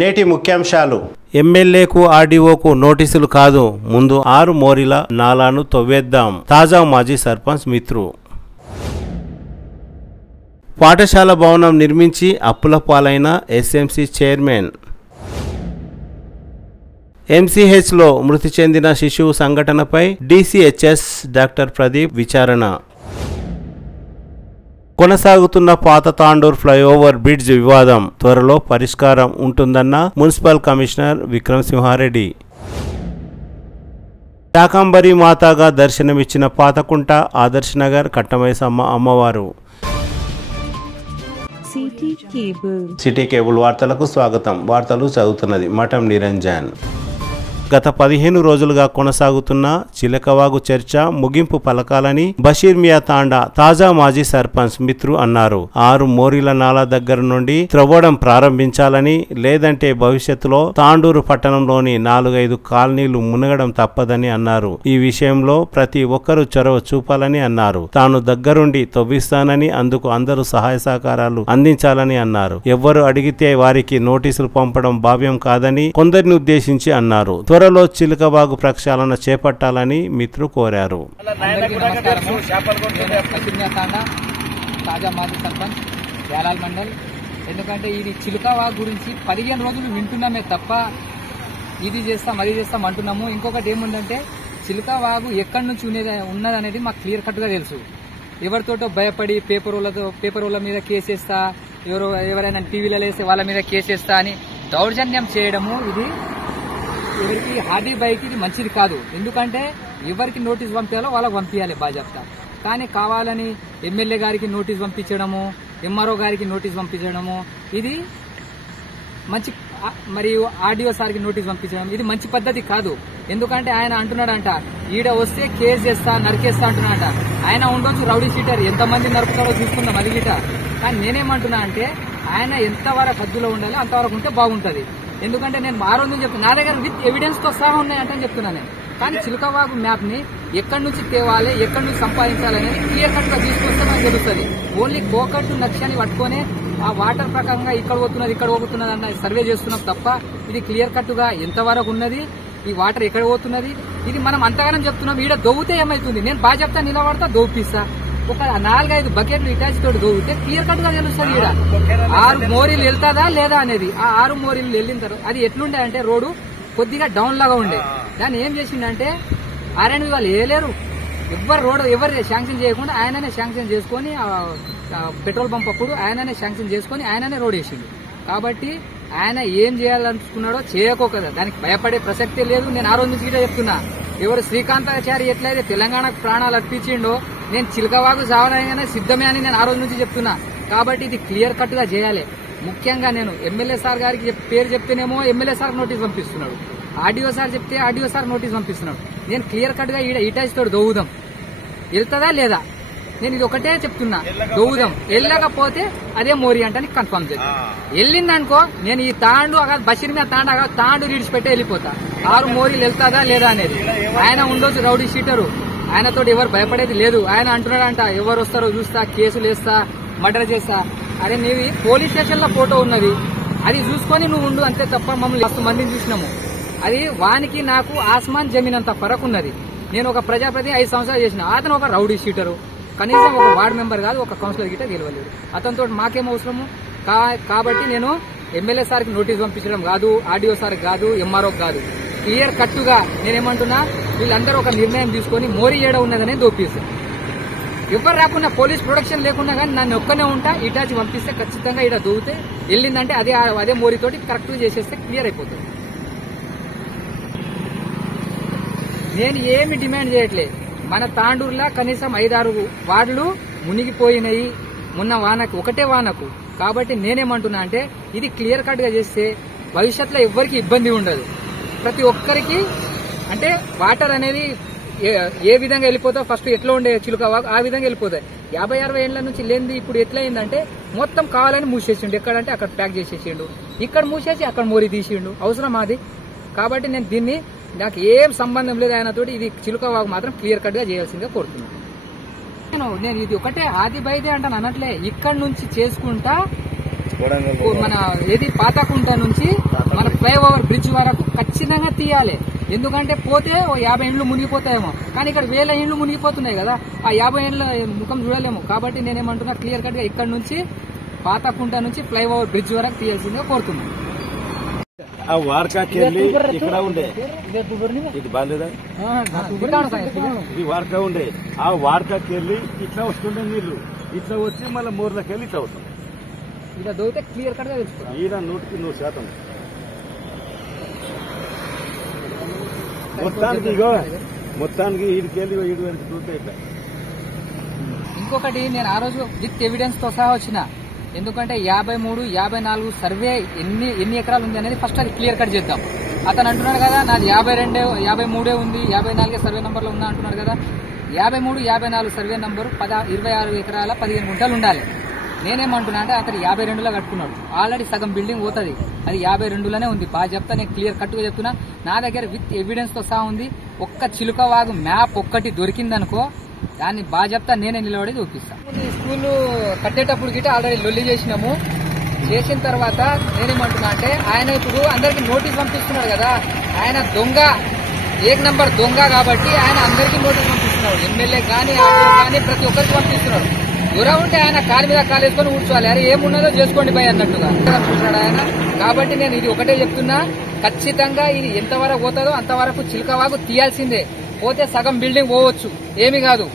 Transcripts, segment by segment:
నేటి ముఖ్యాంశాలు. ఎమ్మెల్యేకు ఆర్డీఓకు నోటీసులు కాదు, ముందు 6 మోరీల నాలాను తవ్వేద్దాం. తాజా మాజీ సర్పంచ్ మిత్రు. పాఠశాల భవనం నిర్మించి అప్పుల పాలైన ఎస్ఎంసీ చైర్మన్. ఎంసీహెచ్లో మృతి చెందిన శిశువు సంఘటనపై డీసీహెచ్ఎస్ డాక్టర్ ప్రదీప్ విచారణ. కొనసాగుతున్న పాత తాండూర్ ఫ్లైఓవర్ బ్రిడ్జ్ వివాదం త్వరలో పరిష్కారం ఉంటుందన్న మున్సిపల్ కమిషనర్ విక్రమ్ సింహారెడ్డి. శాకంబరి మాతాగా దర్శనమిచ్చిన పాతకుంట ఆదర్శనగర్ కట్టమైసమ్మ అమ్మవారు. సిటీ కేబుల్ వార్తలకు స్వాగతం. వార్తలు చదువుతున్నది మఠం నిరంజన్. గత 15 రోజులుగా కొనసాగుతున్న చిలకవాగు చర్చ ముగింపు పలకాలని బషీర్ మియా తాండా తాజా మాజీ సర్పంచ్ మిత్రు అన్నారు. 6 మోరీల నాలా దగ్గర నుండి త్రవ్వడం ప్రారంభించాలని, లేదంటే భవిష్యత్తులో తాండూరు పట్టణంలోని 4-5 కాలనీలు మునగడం తప్పదని అన్నారు. ఈ విషయంలో ప్రతి ఒక్కరూ చొరవ చూపాలని అన్నారు. తాను దగ్గరుండి తవ్విస్తానని, అందుకు అందరూ సహాయ సహకారాలు అందించాలని అన్నారు. ఎవ్వరు అడిగితే వారికి నోటీసులు పంపడం భావ్యం కాదని కొందరిని ఉద్దేశించి అన్నారు. త్వరలో చిలకవాగు ప్రక్షాళన చేపట్టాలని మిత్రు కోరారు. తాజా మాజీ సర్పంచ్ యాలాల్ మండల్. ఎందుకంటే ఇది చిలకవాగు గురించి 15 రోజులు వింటున్నామే తప్ప ఇది చేస్తాం అది చేస్తాం అంటున్నాము. ఇంకొకటి ఏముందంటే చిలకవాగు ఎక్కడి నుంచి ఉన్నదనేది మాకు క్లియర్ కట్ గా తెలుసు. ఎవరితోటో భయపడి పేపర్ వాళ్ళ మీద కేసేస్తా, ఎవరైనా టీవీలలో వేస్తే వాళ్ళ మీద కేసేస్తా అని దౌర్జన్యం చేయడము ఇది ఎవరికి హార్డీ బైక్ ఇది మంచిది కాదు. ఎందుకంటే ఎవరికి నోటీస్ పంపించాలో వాళ్ళకి పంపించాలి బాధ్యత. కానీ కావాలని ఎమ్మెల్యే గారికి నోటీస్ పంపించడము, ఎంఆర్ఓ గారికి నోటీస్ పంపించడము ఇది మంచి, మరియు ఆర్డీఓ సార్కి నోటీస్ పంపించడం ఇది మంచి పద్ధతి కాదు. ఎందుకంటే ఆయన అంటున్నాడంట ఈడ వస్తే కేసు చేస్తా నరికేస్తా అంటున్నాడంట. ఆయన ఉండొచ్చు రౌడీ షీటర్, ఎంతమంది నరుకుతారో చూసుకుందాం అది గిట. కానీ నేనేమంటున్నా అంటే ఆయన ఎంతవరకు హద్దులో ఉండాలి అంతవరకు ఉంటే బాగుంటది. ఎందుకంటే నేను ఆ రోజు చెప్తున్నా, నా దగ్గర విత్ ఎవిడెన్స్ తో సహా ఉన్నాయంటే చెప్తున్నాను నేను. కానీ చిలకవాగు మ్యాప్ ని ఎక్కడి నుంచి తేవాలి, ఎక్కడి నుంచి సంపాదించాలి అనేది క్లియర్ కట్ గా తీసుకొస్తే నాకు తెలుస్తుంది. ఓన్లీ కోకట్టు నక్షాన్ని పట్టుకొని ఆ వాటర్ ప్రకారంగా ఇక్కడ పోతున్నది అన్న సర్వే చేస్తున్నాం తప్ప ఇది క్లియర్ కట్ గా ఎంతవరకు ఉన్నది, ఈ వాటర్ ఎక్కడ పోతున్నది ఇది మనం అంతగానం చెప్తున్నాం. ఈడ దొవ్వుతే ఏమైతుంది, నేను బాగా చెప్తా నిలబడతా దొవ్విస్తా. ఒక 4-5 బకెట్లు ఇటాచి తోటి దొవ్వితే క్లియర్ కట్ గా తెలుస్తుంది. ఈడ 6 మోరీలు వెళ్తాదా లేదా అనేది. ఆ 6 మోరీలు వెళ్ళిన తర్వాత అది ఎట్లుండే అంటే రోడ్డు కొద్దిగా డౌన్ లాగా ఉండే. దాన్ని ఏం చేసిండే ఆర్ఎండ్బి వాళ్ళు వేయలేరు, ఎవరు శాంక్షన్ చేయకుండా ఆయననే శాంక్షన్ చేసుకుని పెట్రోల్ పంప్ అప్పుడు ఆయననే శాంక్షన్ చేసుకుని ఆయననే రోడ్ వేసిండు. కాబట్టి ఆయన ఏం చేయాలనుకున్నాడో చేయకో కదా, దానికి భయపడే ప్రసక్తే లేదు. నేను ఆ రోజు నుంచి కూడా చెప్తున్నా, ఎవరు శ్రీకాంతాచారి ఎట్లయితే తెలంగాణకు ప్రాణాలు అర్పించిండో నేను చిలకవాగు సావడానికైనా సిద్ధమే అని నేను ఆ రోజు నుంచి చెప్తున్నా. కాబట్టి ఇది క్లియర్ కట్ గా చేయాలి. ముఖ్యంగా నేను ఎమ్మెల్యే సార్ గారికి పేరు చెప్తేనేమో ఎమ్మెల్యే సార్ నోటీస్ పంపిస్తున్నాడు, ఆర్డీఓ సార్ చెప్తే ఆర్డీఓ సార్ నోటీస్ పంపిస్తున్నాడు. నేను క్లియర్ కట్ గా ఇటాచి తోడు దొవ్వుదాం, వెళ్తుందా లేదా నేను ఇది ఒకటే చెప్తున్నా, దొవ్వుదాం. వెళ్ళకపోతే అదే మోరీ అంటే కన్ఫర్మ్ చేద్దాం. వెళ్ళిందనుకో నేను ఈ తాండు బషీర్ మీద తాండు విడిచిపెట్టే వెళ్ళిపోతా. 6 మోరీలు వెళ్తాదా లేదా అనేది. ఆయన ఉండొచ్చు రౌడీ షీటరు, ఆయనతో ఎవరు భయపడేది లేదు. ఆయన అంటున్నాడంట ఎవరు వస్తారో చూస్తా, కేసులు వేస్తా, మర్డర్ చేస్తా. అరే నీవి పోలీస్ స్టేషన్ లో ఫోటో ఉన్నది, అది చూసుకొని నువ్వు ఉండు అంతే తప్ప మమ్మల్ని 10 మందిని చూసినాము. అది వానికి నాకు ఆస్మాన్ జమీన్ అంత ఫరక్ ఉన్నది. నేను ఒక ప్రజాప్రతినిధి 5 సంవత్సరాలు చేసిన, అతను ఒక రౌడీ షీటరు, కనీసం ఒక వార్డు మెంబర్ కాదు, ఒక కౌన్సిలర్ గిట్ట గెలవలేడు. అతనితో మాకేం అవసరము. కాబట్టి నేను ఎమ్మెల్యే సార్కి నోటీస్ పంపించడం కాదు, ఆర్డీఓ సార్కి కాదు, ఎంఆర్ఓ కాదు, క్లియర్ కట్టుగా నేనేమంటున్నా వీళ్ళందరూ ఒక నిర్ణయం తీసుకుని మోరీ ఏడ ఉన్నదనే దోపిస్తారు. ఎవరు రాకుండా పోలీస్ ప్రొటెక్షన్ లేకుండా కానీ నన్ను ఒక్కనే ఉంటా ఇటాచి పంపిస్తే ఖచ్చితంగా ఇక్కడ దూగితే వెళ్ళిందంటే అదే మోరీతోటి కరెక్ట్ చేసేస్తే క్లియర్ అయిపోతుంది. నేను ఏమి డిమాండ్ చేయట్లే. మన తాండూరులో కనీసం 5-6 వార్డులు మునిగిపోయినాయి మొన్న వానకు, ఒకటే వానకు. కాబట్టి నేనేమంటున్నా అంటే ఇది క్లియర్ కట్ గా చేస్తే భవిష్యత్తులో ఎవ్వరికి ఇబ్బంది ఉండదు. ప్రతి ఒక్కరికి అంటే వాటర్ అనేది ఏ విధంగా వెళ్ళిపోతావు, ఫస్ట్ ఎట్లా ఉండే చిలుకవాగు ఆ విధంగా వెళ్ళిపోతాయి. 50-60 ఏళ్ల నుంచి లేనిది ఇప్పుడు ఎట్లా అయిందంటే మొత్తం కావాలని మూసేసిండు, ఎక్కడంటే అక్కడ ప్యాక్ చేసేసిండు, ఇక్కడ మూసేసి అక్కడ మోరీ తీసిండు. అవసరం అది. కాబట్టి నేను దీన్ని నాకు ఏం సంబంధం లేదు ఆయనతోటి. ఇది చిలుకవాగు మాత్రం క్లియర్ కట్ గా చేయాల్సిందిగా కోరుతున్నాను. నేను ఇది ఒకటే ఆది బైదే అంటాను అనట్లే. ఇక్కడ నుంచి చేసుకుంటా మన ఏది పాతకుంట నుంచి మన ఫ్లైఓవర్ బ్రిడ్జ్ వరకు ఖచ్చితంగా తీయాలి. ఎందుకంటే పోతే ఓ 50 ఇండ్లు మునిగిపోతాయేమో, కానీ ఇక్కడ 1000 ఇండ్లు మునిగిపోతున్నాయి కదా, ఆ 50 ఇండ్ల ముఖం చూడలేము. కాబట్టి నేనేమంటున్నా, క్లియర్ కట్ గా ఇక్కడ నుంచి పాతకుంట నుంచి ఫ్లైఓవర్ బ్రిడ్జ్ వరకు తీయాల్సిందిగా కోరుతున్నాను. ఆ వార్కాకెళ్ళి ఇక్కడ ఉండే ఇది బాగాలేదా, ఇది వార్కా ఉండే, ఆ వార్కాకెళ్ళి ఇట్లా వస్తుండే నీళ్లు, ఇట్లా వచ్చి మళ్ళీ మూర్లకి వెళ్ళి ఇట్లా వస్తుంది. ఇలా దొరికితే క్లియర్ కట్ గా తెలుసుకోవాలి. ఈయన 100% మొత్తానికి ఇగో మొత్తానికి ఈడికెళ్ళి ఈడు వెంట చూస్తే ఇట్లా. ఇంకొకటి, నేను ఆ రోజు విత్ ఎవిడెన్స్ తో సహా వచ్చిన. ఎందుకంటే 53, 54 సర్వే ఎన్ని ఎకరాలు ఉంది అనేది ఫస్ట్ అది క్లియర్ కట్ చేద్దాం. అతను అంటున్నాడు కదా నాది 52, 53 ఉంది, 54 సర్వే నంబర్ లో ఉన్నా అంటున్నాడు కదా. 53, 54 సర్వే నంబరు 26 ఎకరాల 15 గుంటలు ఉండాలి. నేనేమంటున్నా అంటే అతను 52లో కట్టుకున్నాడు. ఆల్రెడీ సగం బిల్డింగ్ పోతుంది, అది 52లోనే ఉంది. బాగా చెప్తా, నేను క్లియర్ కట్ గా చెప్తున్నా. నా దగ్గర విత్ ఎవిడెన్స్ తో సహా ఉంది. ఒక్క చిలుకవాగు మ్యాప్ ఒక్కటి దొరికిందనుకో, దాన్ని బాగా చెప్తా, నేనే నిలబడి చూపిస్తా. స్కూల్ కట్టేటప్పుడు గిట్ట ఆల్రెడీ లొల్లి చేసినాము. చేసిన తర్వాత నేనేమంటున్నా అంటే, ఆయన ఇప్పుడు అందరికి నోటీస్ పంపిస్తున్నాడు కదా, ఆయన దొంగ, 1 నంబర్ దొంగ కాబట్టి ఆయన అందరికీ నోటీస్ పంపిస్తున్నాడు. ఎమ్మెల్యే కానీ ఆర్డీఓ కానీ ప్రతి ఒక్కరికి పంపిస్తున్నాడు. దూరం ఉంటే ఆయన కాలు మీద కాలు వేసుకొని కూర్చోవాలి, అరే ఏమున్నదో చేసుకోండి భయ్ అన్నట్టుగా చూస్తున్నాడు ఆయన. కాబట్టి నేను ఇది ఒకటే చెప్తున్నా, ఖచ్చితంగా ఇది ఎంతవరకు పోతుందో అంతవరకు చిలుకవాగు తీయాల్సిందే. పోతే సగం బిల్డింగ్ పోవచ్చు, ఏమి కాదు.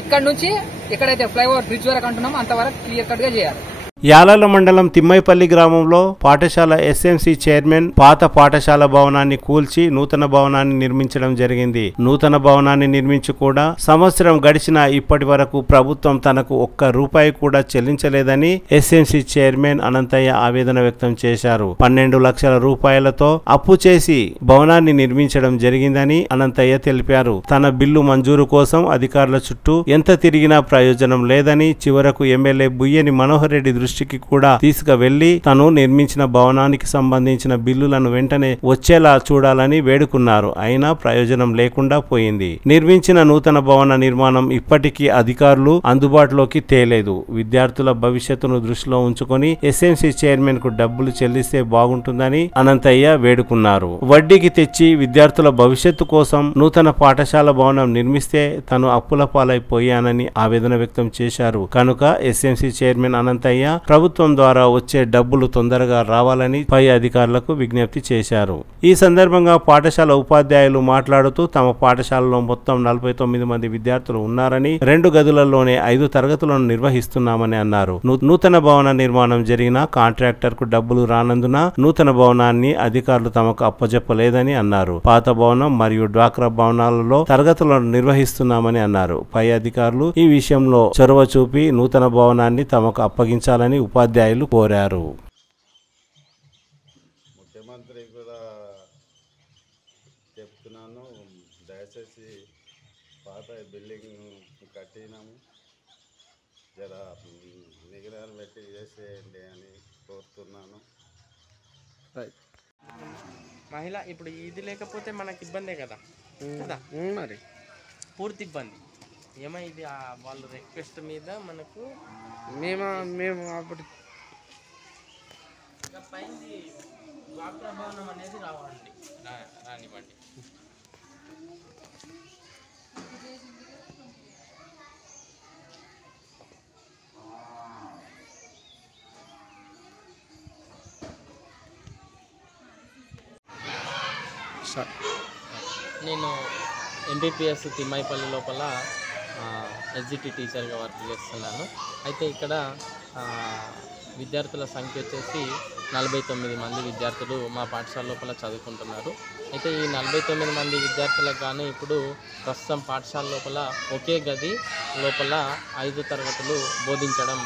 ఇక్కడ నుంచి ఎక్కడైతే ఫ్లైఓవర్ బ్రిడ్జ్ వరకు అంటున్నామో అంతవరకు క్లియర్ కట్ గా చేయాలి. యాలాల మండలం తిమ్మైపల్లి గ్రామంలో పాఠశాల ఎస్ఎంసి చైర్మన్ పాత పాఠశాల భవనాన్ని కూల్చి నూతన భవనాన్ని నిర్మించడం జరిగింది. నూతన భవనాన్ని నిర్మించి కూడా సంవత్సరం గడిచినా ఇప్పటి వరకు ప్రభుత్వం తనకు ఒక్క రూపాయి కూడా చెల్లించలేదని ఎస్ఎంసి చైర్మన్ అనంతయ్య ఆవేదన వ్యక్తం చేశారు. 12 లక్షల రూపాయలతో అప్పు చేసి భవనాన్ని నిర్మించడం జరిగిందని అనంతయ్య తెలిపారు. తన బిల్లు మంజూరు కోసం అధికారుల చుట్టూ ఎంత తిరిగినా ప్రయోజనం లేదని, చివరకు ఎమ్మెల్యే బుయ్యని మనోహర్ రెడ్డి దృష్టికి కూడా తీసుకువెళ్లి తను నిర్మించిన భవనానికి సంబంధించిన బిల్లులను వెంటనే వచ్చేలా చూడాలని వేడుకున్నారు. అయినా ప్రయోజనం లేకుండా పోయింది. నిర్మించిన నూతన భవన నిర్మాణం ఇప్పటికీ అధికారులు అందుబాటులోకి తేలేదు. విద్యార్థుల భవిష్యత్తును దృష్టిలో ఉంచుకొని ఎస్ఎంసి చైర్మన్ కు డబ్బులు చెల్లిస్తే బాగుంటుందని అనంతయ్య వేడుకున్నారు. వడ్డీకి తెచ్చి విద్యార్థుల భవిష్యత్తు కోసం నూతన పాఠశాల భవనం నిర్మిస్తే తను అప్పుల పాలైపోయానని ఆవేదన వ్యక్తం చేశారు. కనుక ఎస్ఎంసి చైర్మన్ అనంతయ్య ప్రభుత్వం ద్వారా వచ్చే డబ్బులు తొందరగా రావాలని పై అధికారులకు విజ్ఞప్తి చేశారు. ఈ సందర్భంగా పాఠశాల ఉపాధ్యాయులు మాట్లాడుతూ తమ పాఠశాలలో మొత్తం 49 మంది విద్యార్థులు ఉన్నారని, 2 గదులలోనే 5 తరగతులను నిర్వహిస్తున్నామని అన్నారు. నూతన భవన నిర్మాణం జరిగిన కాంట్రాక్టర్ కు డబ్బులు రానందున నూతన భవనాన్ని అధికారులు తమకు అప్పజెప్పలేదని అన్నారు. పాత భవనం మరియు డ్వాక్రా భవనాలలో తరగతులను నిర్వహిస్తున్నామని అన్నారు. పై అధికారులు ఈ విషయంలో చొరవ చూపి నూతన భవనాన్ని తమకు అప్పగించాలని ఉపాధ్యాయులు కోరారు. ముఖ్యమంత్రి కూడా చెప్తున్నాను, దయచేసి పాత బిల్డింగ్ కట్టినాము, జర నిగరాలు పెట్టి చేసేయండి అని కోరుతున్నాను. మహిళ ఇప్పుడు ఇది లేకపోతే మనకి ఇబ్బందే కదా కదా, మరి పూర్తి ఇబ్బంది. ఏమో ఇది వాళ్ళ రిక్వెస్ట్ మీద మనకు మేము అప్పుడు పైంది డ్వాక్రా భవనం అనేది రానివ్వండి. నేను ఎంబీపీఎస్ తిమ్మైపల్లి లోపల ఎస్జిటి టీచర్గా వర్క్ చేస్తున్నాను. అయితే ఇక్కడ విద్యార్థుల సంఖ్య వచ్చేసి 49 మంది విద్యార్థులు మా పాఠశాల లోపల చదువుకుంటున్నారు. అయితే ఈ 49 మంది విద్యార్థులకు గాను ఇప్పుడు ప్రస్తుతం పాఠశాల లోపల ఒకే గది లోపల 5 తరగతులు బోధించడం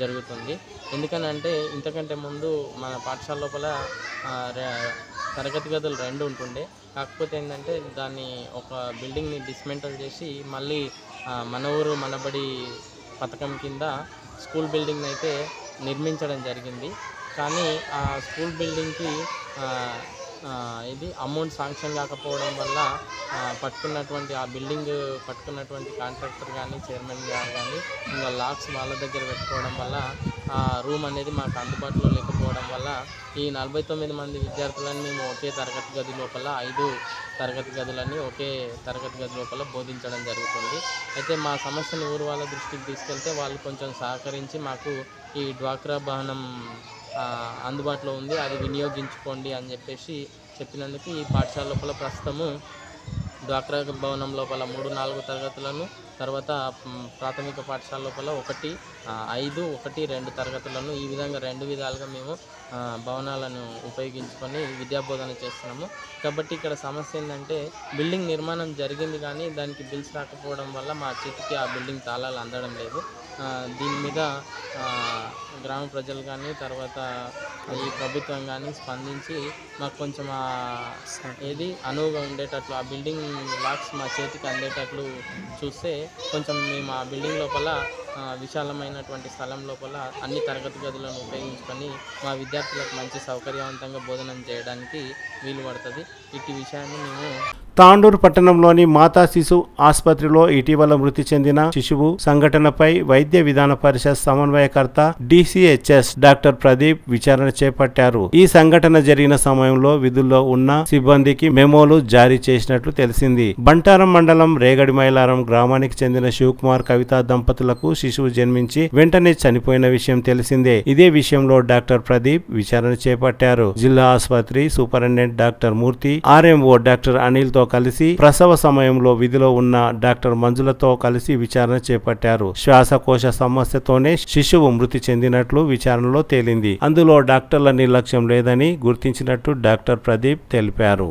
జరుగుతుంది. ఎందుకనంటే ఇంతకంటే ముందు మన పాఠశాల లోపల తరగతి గదులు 2 ఉంటుండే. కాకపోతే ఏంటంటే దాన్ని ఒక బిల్డింగ్ని డిస్మెంటల్ చేసి మళ్ళీ మన ఊరు మనబడి పథకం కింద స్కూల్ బిల్డింగ్ని అయితే నిర్మించడం జరిగింది. కానీ ఆ స్కూల్ బిల్డింగ్కి ఇది అమౌంట్ శాంక్షన్ కాకపోవడం వల్ల పట్టుకున్నటువంటి ఆ బిల్డింగ్ పట్టుకున్నటువంటి కాంట్రాక్టర్ కానీ చైర్మన్ కానీ ఇంకా లాక్స్ వాళ్ళ దగ్గర పెట్టుకోవడం వల్ల ఆ రూమ్ అనేది మాకు అందుబాటులో లేకపోవడం వల్ల ఈ 49 మంది విద్యార్థులను మేము ఒకే తరగతి గది లోపల 5 తరగతి గదులని ఒకే తరగతి గది లోపల బోధించడం జరుగుతుంది. అయితే మా సమస్యను ఊరు వాళ్ళ దృష్టికి తీసుకెళ్తే వాళ్ళు కొంచెం సహకరించి మాకు ఈ డ్వాక్రా భవనం అందుబాటులో ఉంది, అది వినియోగించుకోండి అని చెప్పినందుకు ఈ పాఠశాల లోపల ప్రస్తుతము డ్వాక్రా భవనం లోపల 3-4 తరగతులను, తర్వాత ప్రాథమిక పాఠశాల లోపల 1, 5, 1, 2 తరగతులను ఈ విధంగా 2 విధాలుగా మేము భవనాలను ఉపయోగించుకొని విద్యాబోధన చేస్తున్నాము. కాబట్టి ఇక్కడ సమస్య ఏంటంటే బిల్డింగ్ నిర్మాణం జరిగింది కానీ దానికి బిల్స్ రాకపోవడం వల్ల మా చేతికి ఆ బిల్డింగ్ తాళాలు అందడం లేదు. దీని మీద గ్రామ ప్రజలు కానీ తర్వాత ఈ ప్రభుత్వం కానీ స్పందించి మాకు కొంచెం ఏది అనువుగా ఉండేటట్లు ఆ బిల్డింగ్ లాక్స్ మా చేతికి అందేటట్లు చూస్తే కొంచెం మేము ఆ బిల్డింగ్ లోపల విశాలమైనటువంటి స్థలం లోపల అన్ని తరగతి గదులను ఉపయోగించుకొని మా విద్యార్థులకు మంచి సౌకర్యవంతంగా బోధన చేయడానికి వీలు పడుతుంది. ఇట్టి విషయాన్ని మేము తాండూరు పట్టణంలోని మాతా శిశు ఆసుపత్రిలో ఇటీవల మృతి చెందిన శిశువు సంఘటనపై వైద్య విధాన పరిషత్ సమన్వయకర్త DCHS డాక్టర్ ప్రదీప్ విచారణ చేపట్టారు. ఈ సంఘటన జరిగిన సమయంలో విధుల్లో ఉన్న సిబ్బందికి మెమోలు జారీ చేసినట్లు తెలిసింది. బంటారం మండలం రేగడి మైలారం గ్రామానికి చెందిన శివకుమార్ కవిత దంపతులకు శిశువు జన్మించి వెంటనే చనిపోయిన విషయం తెలిసిందే. ఇదే విషయంలో డాక్టర్ ప్రదీప్ విచారణ చేపట్టారు. జిల్లా ఆసుపత్రి సూపరింటెండెంట్ డాక్టర్ మూర్తి, RMO డాక్టర్ అనిల్ తో కలిసి ప్రసవ సమయంలో విధిలో ఉన్న డాక్టర్ మంజులతో కలిసి విచారణ చేపట్టారు. శ్వాసకోశ సమస్యతోనే శిశువు మృతి చెందినట్లు విచారణలో తేలింది. అందులో డాక్టర్ల నిర్లక్ష్యం లేదని గుర్తించినట్టు డాక్టర్ ప్రదీప్ తెలిపారు.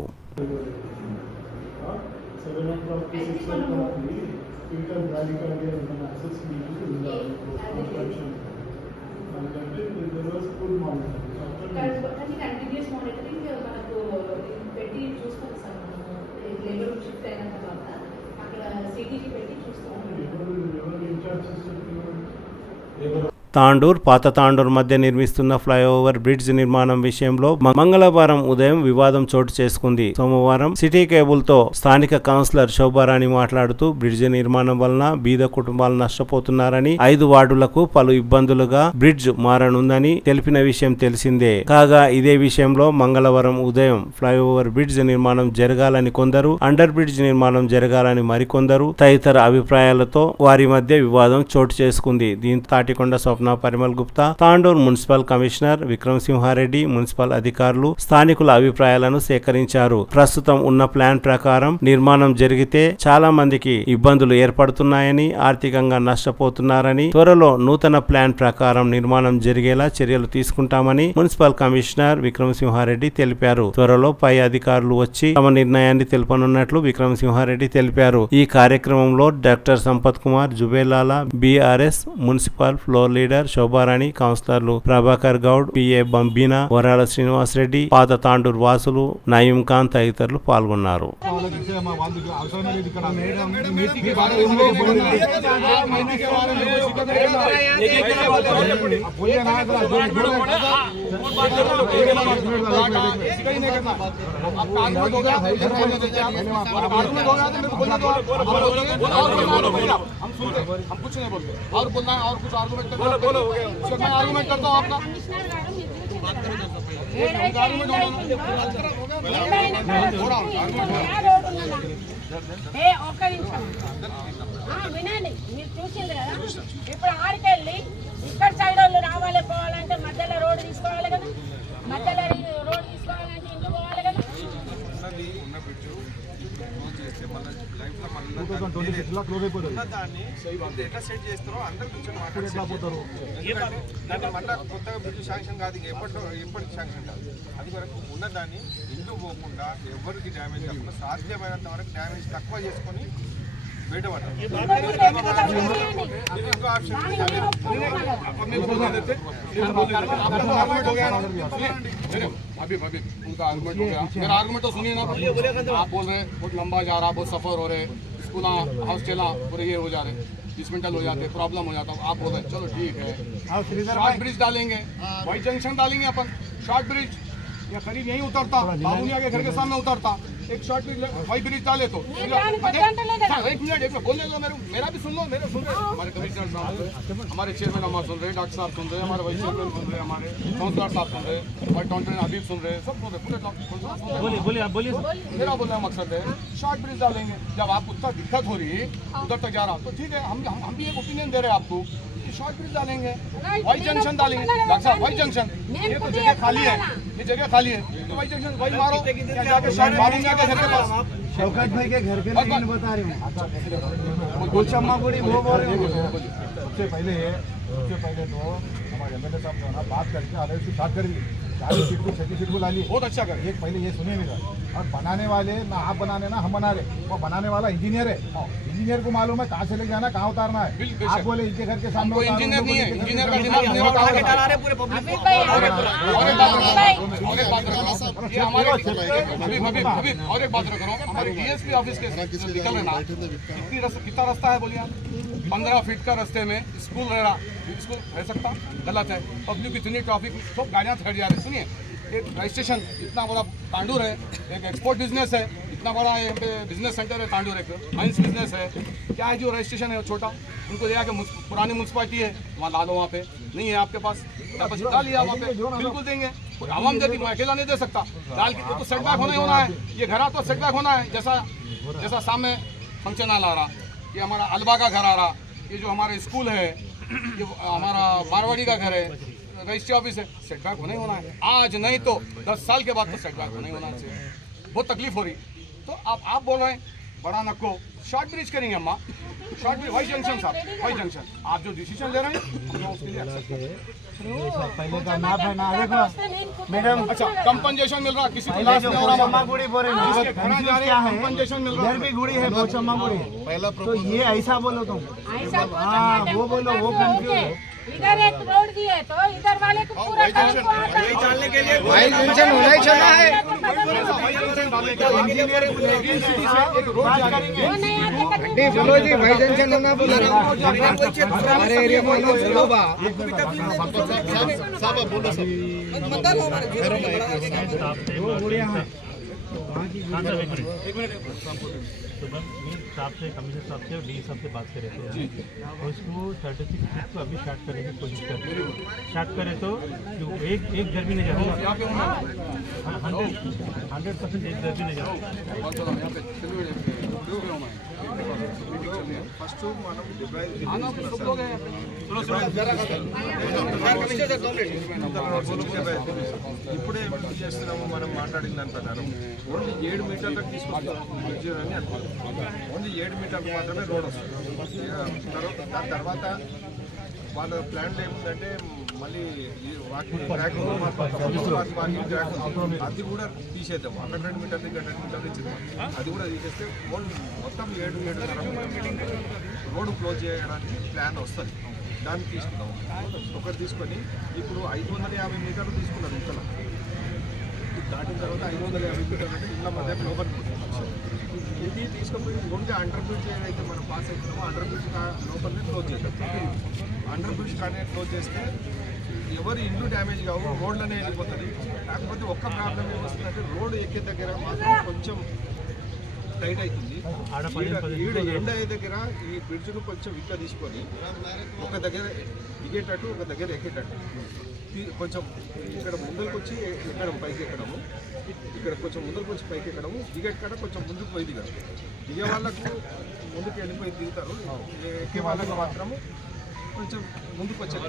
తాండూర్ పాత తాండూర్ మధ్య నిర్మిస్తున్న ఫ్లైఓవర్ బ్రిడ్జ్ నిర్మాణం విషయంలో మంగళవారం ఉదయం వివాదం చోటు చేసుకుంది. సోమవారం సిటీ కేబుల్ తో స్థానిక కౌన్సిలర్ శోభారాణి మాట్లాడుతూ బ్రిడ్జ్ నిర్మాణం వలన బీద కుటుంబాలు నష్టపోతున్నారని, 5 వార్డులకు పలు ఇబ్బందులుగా బ్రిడ్జ్ మారనుందని తెలిపిన విషయం తెలిసిందే. కాగా ఇదే విషయంలో మంగళవారం ఉదయం ఫ్లైఓవర్ బ్రిడ్జ్ నిర్మాణం జరగాలని కొందరు, అండర్ బ్రిడ్జ్ నిర్మాణం జరగాలని మరికొందరు తదితర అభిప్రాయాలతో వారి మధ్య వివాదం చోటు చేసుకుంది. దీంతో Thatikonda Swapna Parimal Gupta, Tandur municipal commissioner Vikram Simhareddy, municipal అధికారులు స్థానికుల అభిప్రాయాలను సేకరించారు. ప్రస్తుతం ఉన్న ప్లాన్ ప్రకారం నిర్మాణం జరిగితే చాలా మందికి ఇబ్బందులు ఏర్పడుతున్నాయని, ఆర్థికంగా నష్టపోతున్నారని, త్వరలో నూతన ప్లాన్ ప్రకారం నిర్మాణం జరిగేలా చర్యలు తీసుకుంటామని మున్సిపల్ కమిషనర్ విక్రమ్ సింహారెడ్డి తెలిపారు. త్వరలో పై అధికారులు వచ్చి తమ నిర్ణయాన్ని తెలుపనున్నట్లు విక్రమ్ సింహారెడ్డి తెలిపారు. ఈ కార్యక్రమంలో డాక్టర్ సంపత్ కుమార్, జుబేలాలా, BRS municipal floor leader Shobharani, కౌన్సిలర్లు ప్రభాకర్ గౌడ్, PA బంబీనా, వరాల శ్రీనివాస్ రెడ్డి, పాత తాండూర్ వాసులు, నయీం ఖాన్ తదితరులు పాల్గొన్నారు. हम कुछ नहीं बोलते और बोलना है और कुछ आर्गुमेंट करना है, बोलो हो गया मैं आर्गुमेंट करता हूं आपका వినండి. మీరు చూసింది కదా, ఇప్పుడు ఆడికెళ్ళి ఇక్కడ సైడ్ వాళ్ళు రావాలి పోవాలంటే మధ్యలో రోడ్డు తీసుకోవాలి కదా, మధ్యలో రోడ్డు తీసుకోవాలంటే ఇంట్లో పోవాలి కదా. ఎట్లా సెట్ చేస్తారో అందరు కూర్చొని మాట్లాడుతారు. మళ్ళీ కొత్తగా బిల్లు శాంక్షన్ కాదు, ఇంకా ఎప్పటికి శాంక్షన్ కాదు. అది వరకు ఉన్నదాన్ని ఇంటూ పోకుండా ఎవరికి డ్యామేజ్ కాకుండా సాధ్యమైనంత వరకు డ్యామేజ్ తక్కువ చేసుకొని బయటపడ్డారు. ఇంకో ఆప్షన్ अभी उनका आर्गुमेंट हो गया, मेरा आर्गुमेंट तो सुनिए ना। आप बोल रहे बहुत लंबा जा रहा, बहुत सफर हो रहे, स्कूल हाउस चला पूरे ये हो जा रहे, डिसमेंटल हो जाते, प्रॉब्लम हो जाता। आप बोल रहे चलो ठीक है शॉर्ट ब्रिज डालेंगे, वाइट जंक्शन डालेंगे अपन शॉर्ट ब्रिज, या करीब यहीं उतरता, बाबूनिया के घर के सामने उतरता, एक शॉर्ट वाई ब्रिज डाले तो एक मिनट बोलने दो, मेरा भी सुन लो, मेरे सुन रहे हमारे कमिश्नर साहब, हमारे चेयरमैन अम्मा सुन रहे, डॉक्टर साहब सुन रहे, हमारे वाइस चेयरमैन सुन रहे, हमारे काउंसलर साहब सुन रहे, और काउंटर हबीब सुन रहे, सब सुन रहे, पूरे बोलिए आप बोलिए। मेरा बोलने का मकसद है शॉर्ट ब्रिज डालेंगे, जब आपको उतना दिक्कत हो रही है उधर तक जा रहा तो ठीक है, हम भी एक ओपिनियन दे रहे हैं आपको, शॉर्ट ब्रिज डालेंगे, वाई जंक्शन डालेंगे, डॉक्टर साहब वाई जंक्शन, ये तो जगह खाली है, ये जगह खाली है, तो वाई जंक्शन वही मारो, जाके शॉर्ट मारूंगा के घर के पास, शौकत भाई के घर के लिए बता रहे हूँ, गुलशम्मा गुड़ी वो बोल रहे हैं। सबसे पहले तो हमारे एमएलए साहब जो ना बात करके आगे से बात करिए, 40 फीट को 36 फीट को ला लिए, बहुत अच्छा कर, एक पहले ये सुनिए मेरा, और बनाने वाले ना आप बनाने ना हम बना रहे, वो बनाने वाला इंजीनियर है, इंजीनियर को मालूम है कहाँ से ले जाना कहाँ उतारना है, आप बोले इनके घर के सामने इंजीनियर नहीं है, इंजीनियर का दिमाग नहीं होता है पूरे पब्लिक को। और एक बात करो, हमारे डीएसपी ऑफिस के निकल रहे ना, कितना रास्ता है बोलिए, 15 फीट का रास्ते में स्कूल रह सकता, गलत है, पब्लिक इतनी ट्रैफिक, सब गाड़ियाँ खड़ी जा रही। सुनिए, एक रजिस्ट्रेशन इतना बड़ा तांडूर है, एक एक्सपोर्ट बिजनेस है, इतना बड़ा यहाँ पे बिजनेस सेंटर है तांडूर, एक माइंस बिजनेस है, क्या है जो रजिस्ट्रेशन है छोटा, उनको दिया कि पुरानी म्यूनसिपालिटी है वहाँ डालो, वहाँ पे नहीं है आपके पास, डालिए वहाँ पे, बिल्कुल देंगे, आवाम देती, मैं अकेला नहीं दे सकता, डाल के तो सेटबैक होना ही होना है, ये घर तो सेटबैक होना है, जैसा सामने फंक्शन हॉल आ रहा, ये हमारा अलबा का घर आ रहा, ये जो हमारा स्कूल है, ये हमारा मारवाड़ी का घर है, रजिस्ट्री ऑफिस है, सेटबैक होना ही होना है, आज नहीं तो 10 साल के बाद तो सेटबैक होना ही होना चाहिए, बहुत तकलीफ हो रही, तो आप बोल रहे हैं बड़ा नको शॉर्ट ब्रिज करेंगे अम्मा, शॉर्ट ब्रिज वाई जंक्शन साहब, वाई जंक्शन, आप जो डिसीजन ले रहे हैं हम उसके लिए एक्सेप्ट करें। पहले का माफ है ना, देखो मैडम, अच्छा कंपनसेशन मिल रहा, किसी को लाश नहीं हो रहा, बोचम्मा गुड़ी बोल रहे हैं, क्या है कंपनसेशन मिल रहा, इधर भी गुड़ी है बोचम्मा गुड़ी, तो ये ऐसा बोलो तुम, हाँ वो बोलो, वो कंफ्यूज, इधर एक रोड दी है तो इधर वाले को पूरा डालने के लिए वाई जंक्शन होना ही चाहिए है, चलो जी वाई जंक्शन होना बोल रहा हूँ, हमारे एरिया में साहब से, कमिश्नर साहब से और डी साहब से बात करें तो उसको 36 फीट को अभी स्टार्ट करने की कोशिश करते हैं, स्टार्ट करें तो एक घर भी नहीं जाता, 100% एक घर भी नहीं जाता। फर्स्ट మనం ఇప్పుడే ఏం చేస్తున్నాము, మనం మాట్లాడిన దాని ప్రకారం ఓన్లీ 7 మీటర్లకు తీసుకొస్తాం, ఓన్లీ 7 మీటర్లు మాత్రమే రోడ్ వస్తుంది, దాని తర్వాత వాళ్ళ ప్లాన్లో ఏముందంటే మళ్ళీ వాకింగ్ ట్రాక్ అది కూడా తీసేద్దాం, అక్కడ 2 మీటర్లు ఇక్కడ 2 మీటర్లు ఇచ్చేద్దాం, అది కూడా తీసేస్తే మొత్తం 7.5 రోడ్డు క్లోజ్ చేయడానికి ప్లాన్ వస్తుంది, దాన్ని తీసుకున్నాం, ఒకటి తీసుకొని ఇప్పుడు 550 మీటర్లు తీసుకున్నాం, ఇంతలో దాటిన తర్వాత 550 మీటర్లు అంటే ఇళ్ళ మధ్య లోపల ఇది తీసుకుపోయి ఓన్లీ అండర్ బ్రిడ్జ్ ఏదైతే మనం పాస్ అవుతున్నామో అండర్ బ్రిడ్జ్ లోపలనే క్లోజ్ చేద్దాం, అండర్ బ్రిడ్జ్ కానీ క్లోజ్ చేస్తే ఎవరు ఇల్లు డ్యామేజ్ కావు, రోడ్లనే వెళ్ళిపోతుంది. కాకపోతే ఒక్క ప్రాబ్లం ఏమొస్తుందంటే రోడ్డు ఎక్కే దగ్గర మాత్రం కొంచెం టైట్ అవుతుంది, ఎండ అయ్యే దగ్గర ఈ బ్రిడ్జ్ను కొంచెం ఇట్లా తీసుకొని ఒక దగ్గర దిగేటట్టు ఒక దగ్గర ఎక్కేటట్టు కొంచెం ఇక్కడ ముందుకు వచ్చి ఎక్కడం, పైకి ఎక్కడము, ఇక్కడ కొంచెం ముందుకు వచ్చి పైకి ఎక్కడము, దిగేక్కడ కొంచెం ముందుకు పోయి దిగడం, దిగే వాళ్ళకు ముందుకు వెళ్ళిపోయి దిగుతారు, ఎక్కే వాళ్ళకు మాత్రము కొంచెం ముందుకు వచ్చేది,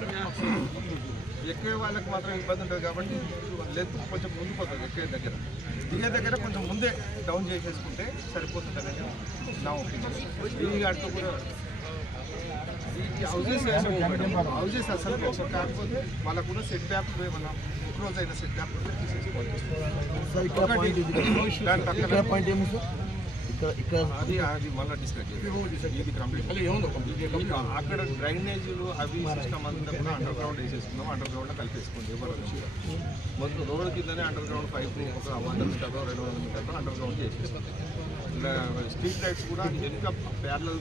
ఎక్కే వాళ్ళకి మాత్రం ఇబ్బంది ఉంటుంది కాబట్టి లెంత్ కొంచెం ముందుకు పోతుంది, ఎక్కే దగ్గర దిగే దగ్గర కొంచెం ముందే డౌన్ చేసేసుకుంటే సరిపోతుంది అనేది నా ఒపీనియన్. ఈ గాడితో కూడా ఈ హౌజెస్ హౌజెస్ అసలు కాకపోతే వాళ్ళకు కూడా సెట్ బ్యాక్ ఏమన్నా క్లోజ్ అయిన సెట్ బ్యాక్ అది మళ్ళీ డిస్కస్ ఇది కంప్లీట్ అక్కడ డ్రైనేజీలు అవి సిస్టమ్ అంతా కూడా అండర్ గ్రౌండ్ వేసేసుకున్నాం, అండర్ గ్రౌండ్లో కలిపేసుకోండి, ఎవరు మొత్తం రోడ్డు కిందనే అండర్ గ్రౌండ్ పైప్ ఒక 100 మీటర్లు 200 మీటర్లు అండర్ గ్రౌండ్ చేసేస్తాం. స్ట్రీట్ లైట్స్ కూడా వెనుక ప్యారలల్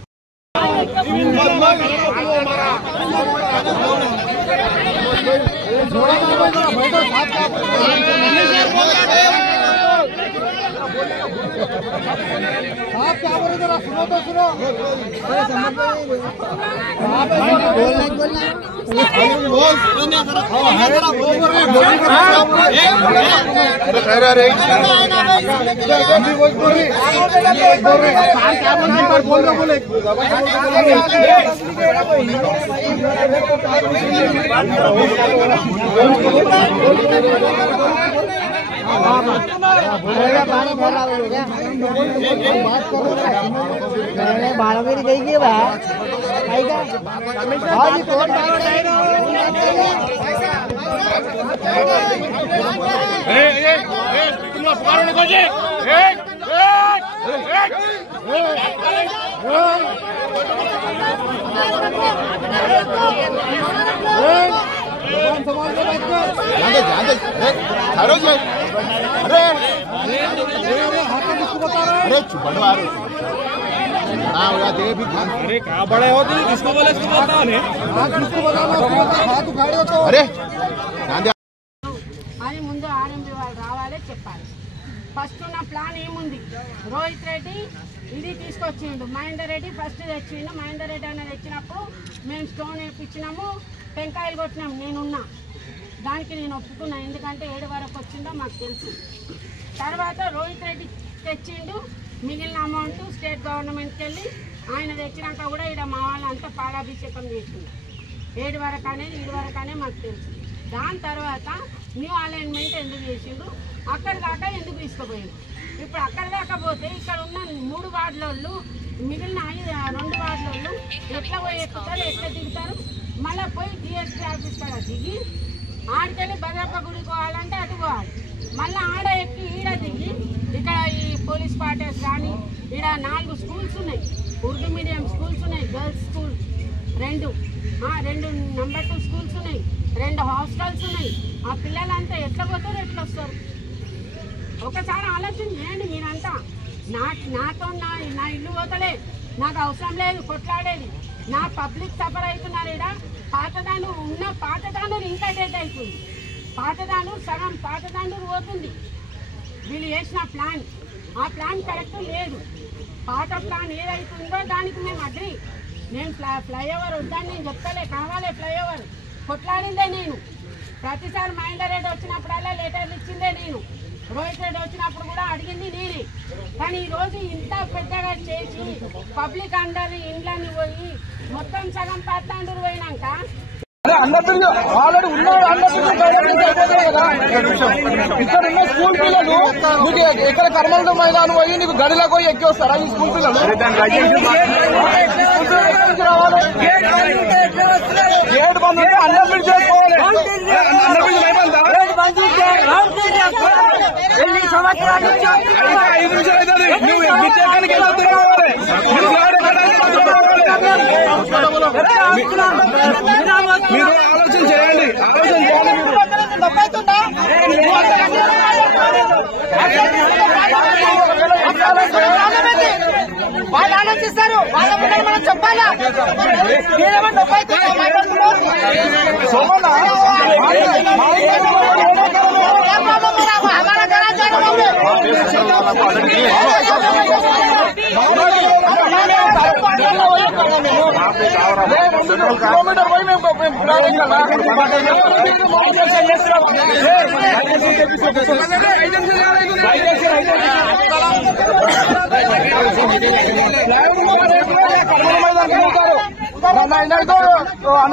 बाड़ामेरी गई की बा अरे चुपड़वा अरे कहाँ बड़े हो तुम किसको बोले इसको बताओ ने किसको बताओ हाथ उखाड़े हो तो अरे అని ముందు ఆర్ఎంపీ వాళ్ళు రావాలి చెప్పాలి. ఫస్ట్ నా ప్లాన్ ఏముంది, రోహిత్ రెడ్డి ఇది తీసుకొచ్చిండు, మహేందర్ రెడ్డి ఫస్ట్ తెచ్చిండు. మహేందర్ రెడ్డి అనేది తెచ్చినప్పుడు మేము స్టోన్ వేయించినాము, టెంకాయలు కొట్టినాము. నేనున్నా దానికి, నేను ఒప్పుకున్నా. ఎందుకంటే 7 వరకు వచ్చిందో మాకు తెలుసు. తర్వాత రోహిత్ రెడ్డి తెచ్చిండు, మిగిలిన అమౌంట్ స్టేట్ గవర్నమెంట్కి వెళ్ళి ఆయన తెచ్చినాక కూడా ఇక్కడ మా వాళ్ళంతా పాలాభిషేకం చేసిండు. 7 వరకు అనేది 7 వరకు అనే మాకు తెలుసు. దాని తర్వాత న్యూ అలైన్మెంట్ ఎందుకు చేసిండు, అక్కడి దాకా ఎందుకు తీసుకుపోయిండు. ఇప్పుడు అక్కడి దాకా పోతే ఇక్కడ ఉన్న 3 వార్డులోళ్ళు, మిగిలిన 2 వార్డులోళ్ళు ఎట్లా పోయి ఎక్కుతారు, ఎట్లా దిగుతారు? మళ్ళీ పోయి డిఎస్పీ ఆఫీస్ కాడ దిగి ఆడికెళ్ళి భద్రప్ప గుడికి పోవాలంటే అటు పోవాలి. మళ్ళీ ఆడ ఎక్కి ఈడ దిగి ఇక్కడ ఈ పోలీస్ క్వార్టర్స్ కానీ ఈడ 4 స్కూల్స్ ఉన్నాయి, ఉర్దూ మీడియం స్కూల్స్ ఉన్నాయి, గర్ల్స్ స్కూల్ 2 నెంబర్ 2 స్కూల్స్ ఉన్నాయి, 2 హాస్టల్స్ ఉన్నాయి. ఆ పిల్లలంతా ఎట్లా పోతారు, ఎట్లా వస్తారు? ఒకసారి ఆలోచన చేయండి మీరంతా. నాతో నా ఇల్లు పోతలే, నాకు అవసరం లేదు కొట్లాడేది. నా పబ్లిక్ సఫర్ అవుతున్నారు. ఇక్కడ పాతదాను ఉన్న పాతదాను ఇంకా డేట్ అవుతుంది. పాతదాను సగం పాతదాను పోతుంది. వీళ్ళు చేసిన ప్లాన్, ఆ ప్లాన్ కరెక్ట్ లేదు. పాత ప్లాన్ ఏదైతుందో దానికి మేము అగ్రి. నేను ఫ్లైఓవర్ వద్దని నేను చెప్తలే, కావాలి ఫ్లైఓవర్. కొట్లాడిందే నేను. ప్రతిసారి మహేందర్ రెడ్డి వచ్చినప్పుడల్లా లెటర్లు ఇచ్చిందే నేను. రోహిత్ రెడ్డి వచ్చినప్పుడు కూడా అడిగింది నేనే. కానీ ఈరోజు ఇంత పెద్దగా చేసి పబ్లిక్ అందరి ఇండ్లని పోయి మొత్తం సగం పాతాండూరు పోయినాక ఆల్రెడీ ఉన్న ఇక్కడ ఉన్న స్కూల్ పిల్లలు మీకు ఎక్కడ కర్మల మైదానం పోయి నీకు గడిలోకి పోయి ఎక్కి వస్తారా ఈ స్కూల్ పిల్లలు? రావాలి గేట్ బంద్ ఉంటే అన్నం చేసుకోవాలి. ఎన్ని సంవత్సరాలు 5 నిమిషాలు మీరు ఆలోచన చేయండి. వాళ్ళు ఆలోచిస్తారు, వాళ్ళ పిల్లలు మనం చెప్పాలా? కిలోమీటర్ పోయి మేము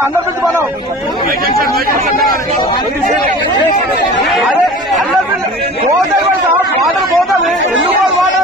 అందరు పిలిచి మనం వాటర్ పోతుంది. ఎందుకు వాటర్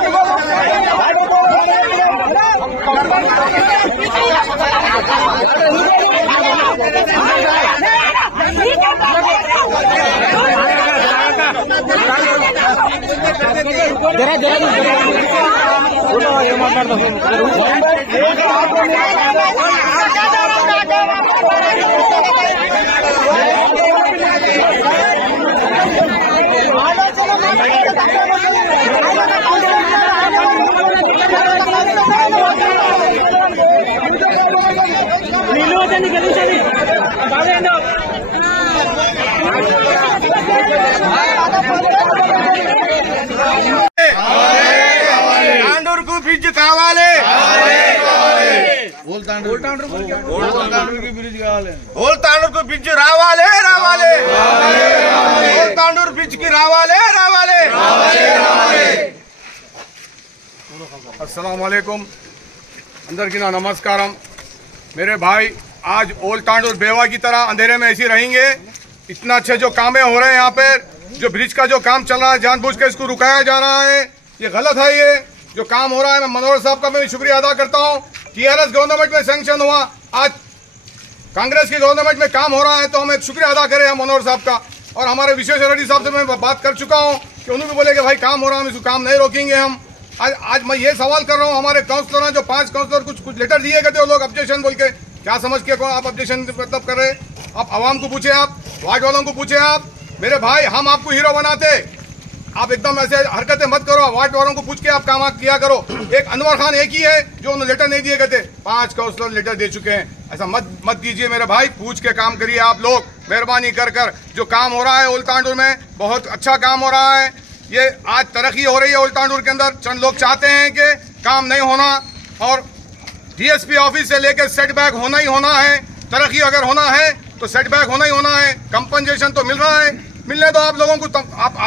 నిలువని కలిసి తాండూరుకు బ్రిడ్జ్ కావాలి, ఓల్ తాండూరుకు బ్రిడ్జ్ రావాలి, ఓల్ తాండూరు ब्रिज की रावाले अस्सलाम वालेकुम अंदर की ना नमस्कारम। मेरे भाई आज ओल तांडूर बेवा की तरह अंधेरे में ऐसे रहेंगे। इतना अच्छे जो काम हो रहे हैं यहाँ पे, जो ब्रिज का जो काम चल रहा है जानबूझ के इसको रुकाया जा रहा है, ये गलत है। ये जो काम हो रहा है मैं मनोहर साहब का मैं शुक्रिया अदा करता हूँ। टीआरएस गवर्नमेंट में सैंक्शन हुआ, आज कांग्रेस की गवर्नमेंट में काम हो रहा है, तो हम एक शुक्रिया अदा करें मनोहर साहब का। और हमारे विश्वेश्वर रेड्डी साहब से मैं बात कर चुका हूँ कि उन्होंने भी बोले कि भाई काम हो रहा है, हम इसको काम नहीं रोकेंगे। हम आज मैं ये सवाल कर रहा हूँ, हमारे काउंसलर हैं जो 5 काउंसलर कुछ लेटर दिए गए थे, वो लोग ऑब्जेक्शन बोल के क्या समझ के आप ऑब्जेक्शन मतलब कर रहे? आप आवाम को पूछे, आप वार्ड वालों को पूछे। आप मेरे भाई हम आपको हीरो बनाते, आप एकदम ऐसे हरकतें मत करो। वार्ड वालों को पूछ के आप काम किया करो। एक अनवर खान एक ही है जो उन्हें लेटर नहीं दिए गए थे, 5 काउंसलर लेटर दे चुके हैं। ऐसा मत कीजिए मेरे भाई, पूछ के काम करिए आप लोग मेहरबानी कर। जो काम हो रहा है ओल तांडूर में बहुत अच्छा काम हो रहा है। ये आज तरक्की हो रही है ओल तांडूर के अंदर। चंद लोग चाहते हैं कि काम नहीं होना, और डीएसपी ऑफिस से लेकर सेटबैक होना ही होना है। तरक्की अगर होना है तो सेटबैक होना ही होना है। कंपनसेशन तो मिल रहा है, मिलने दो आप लोगों को।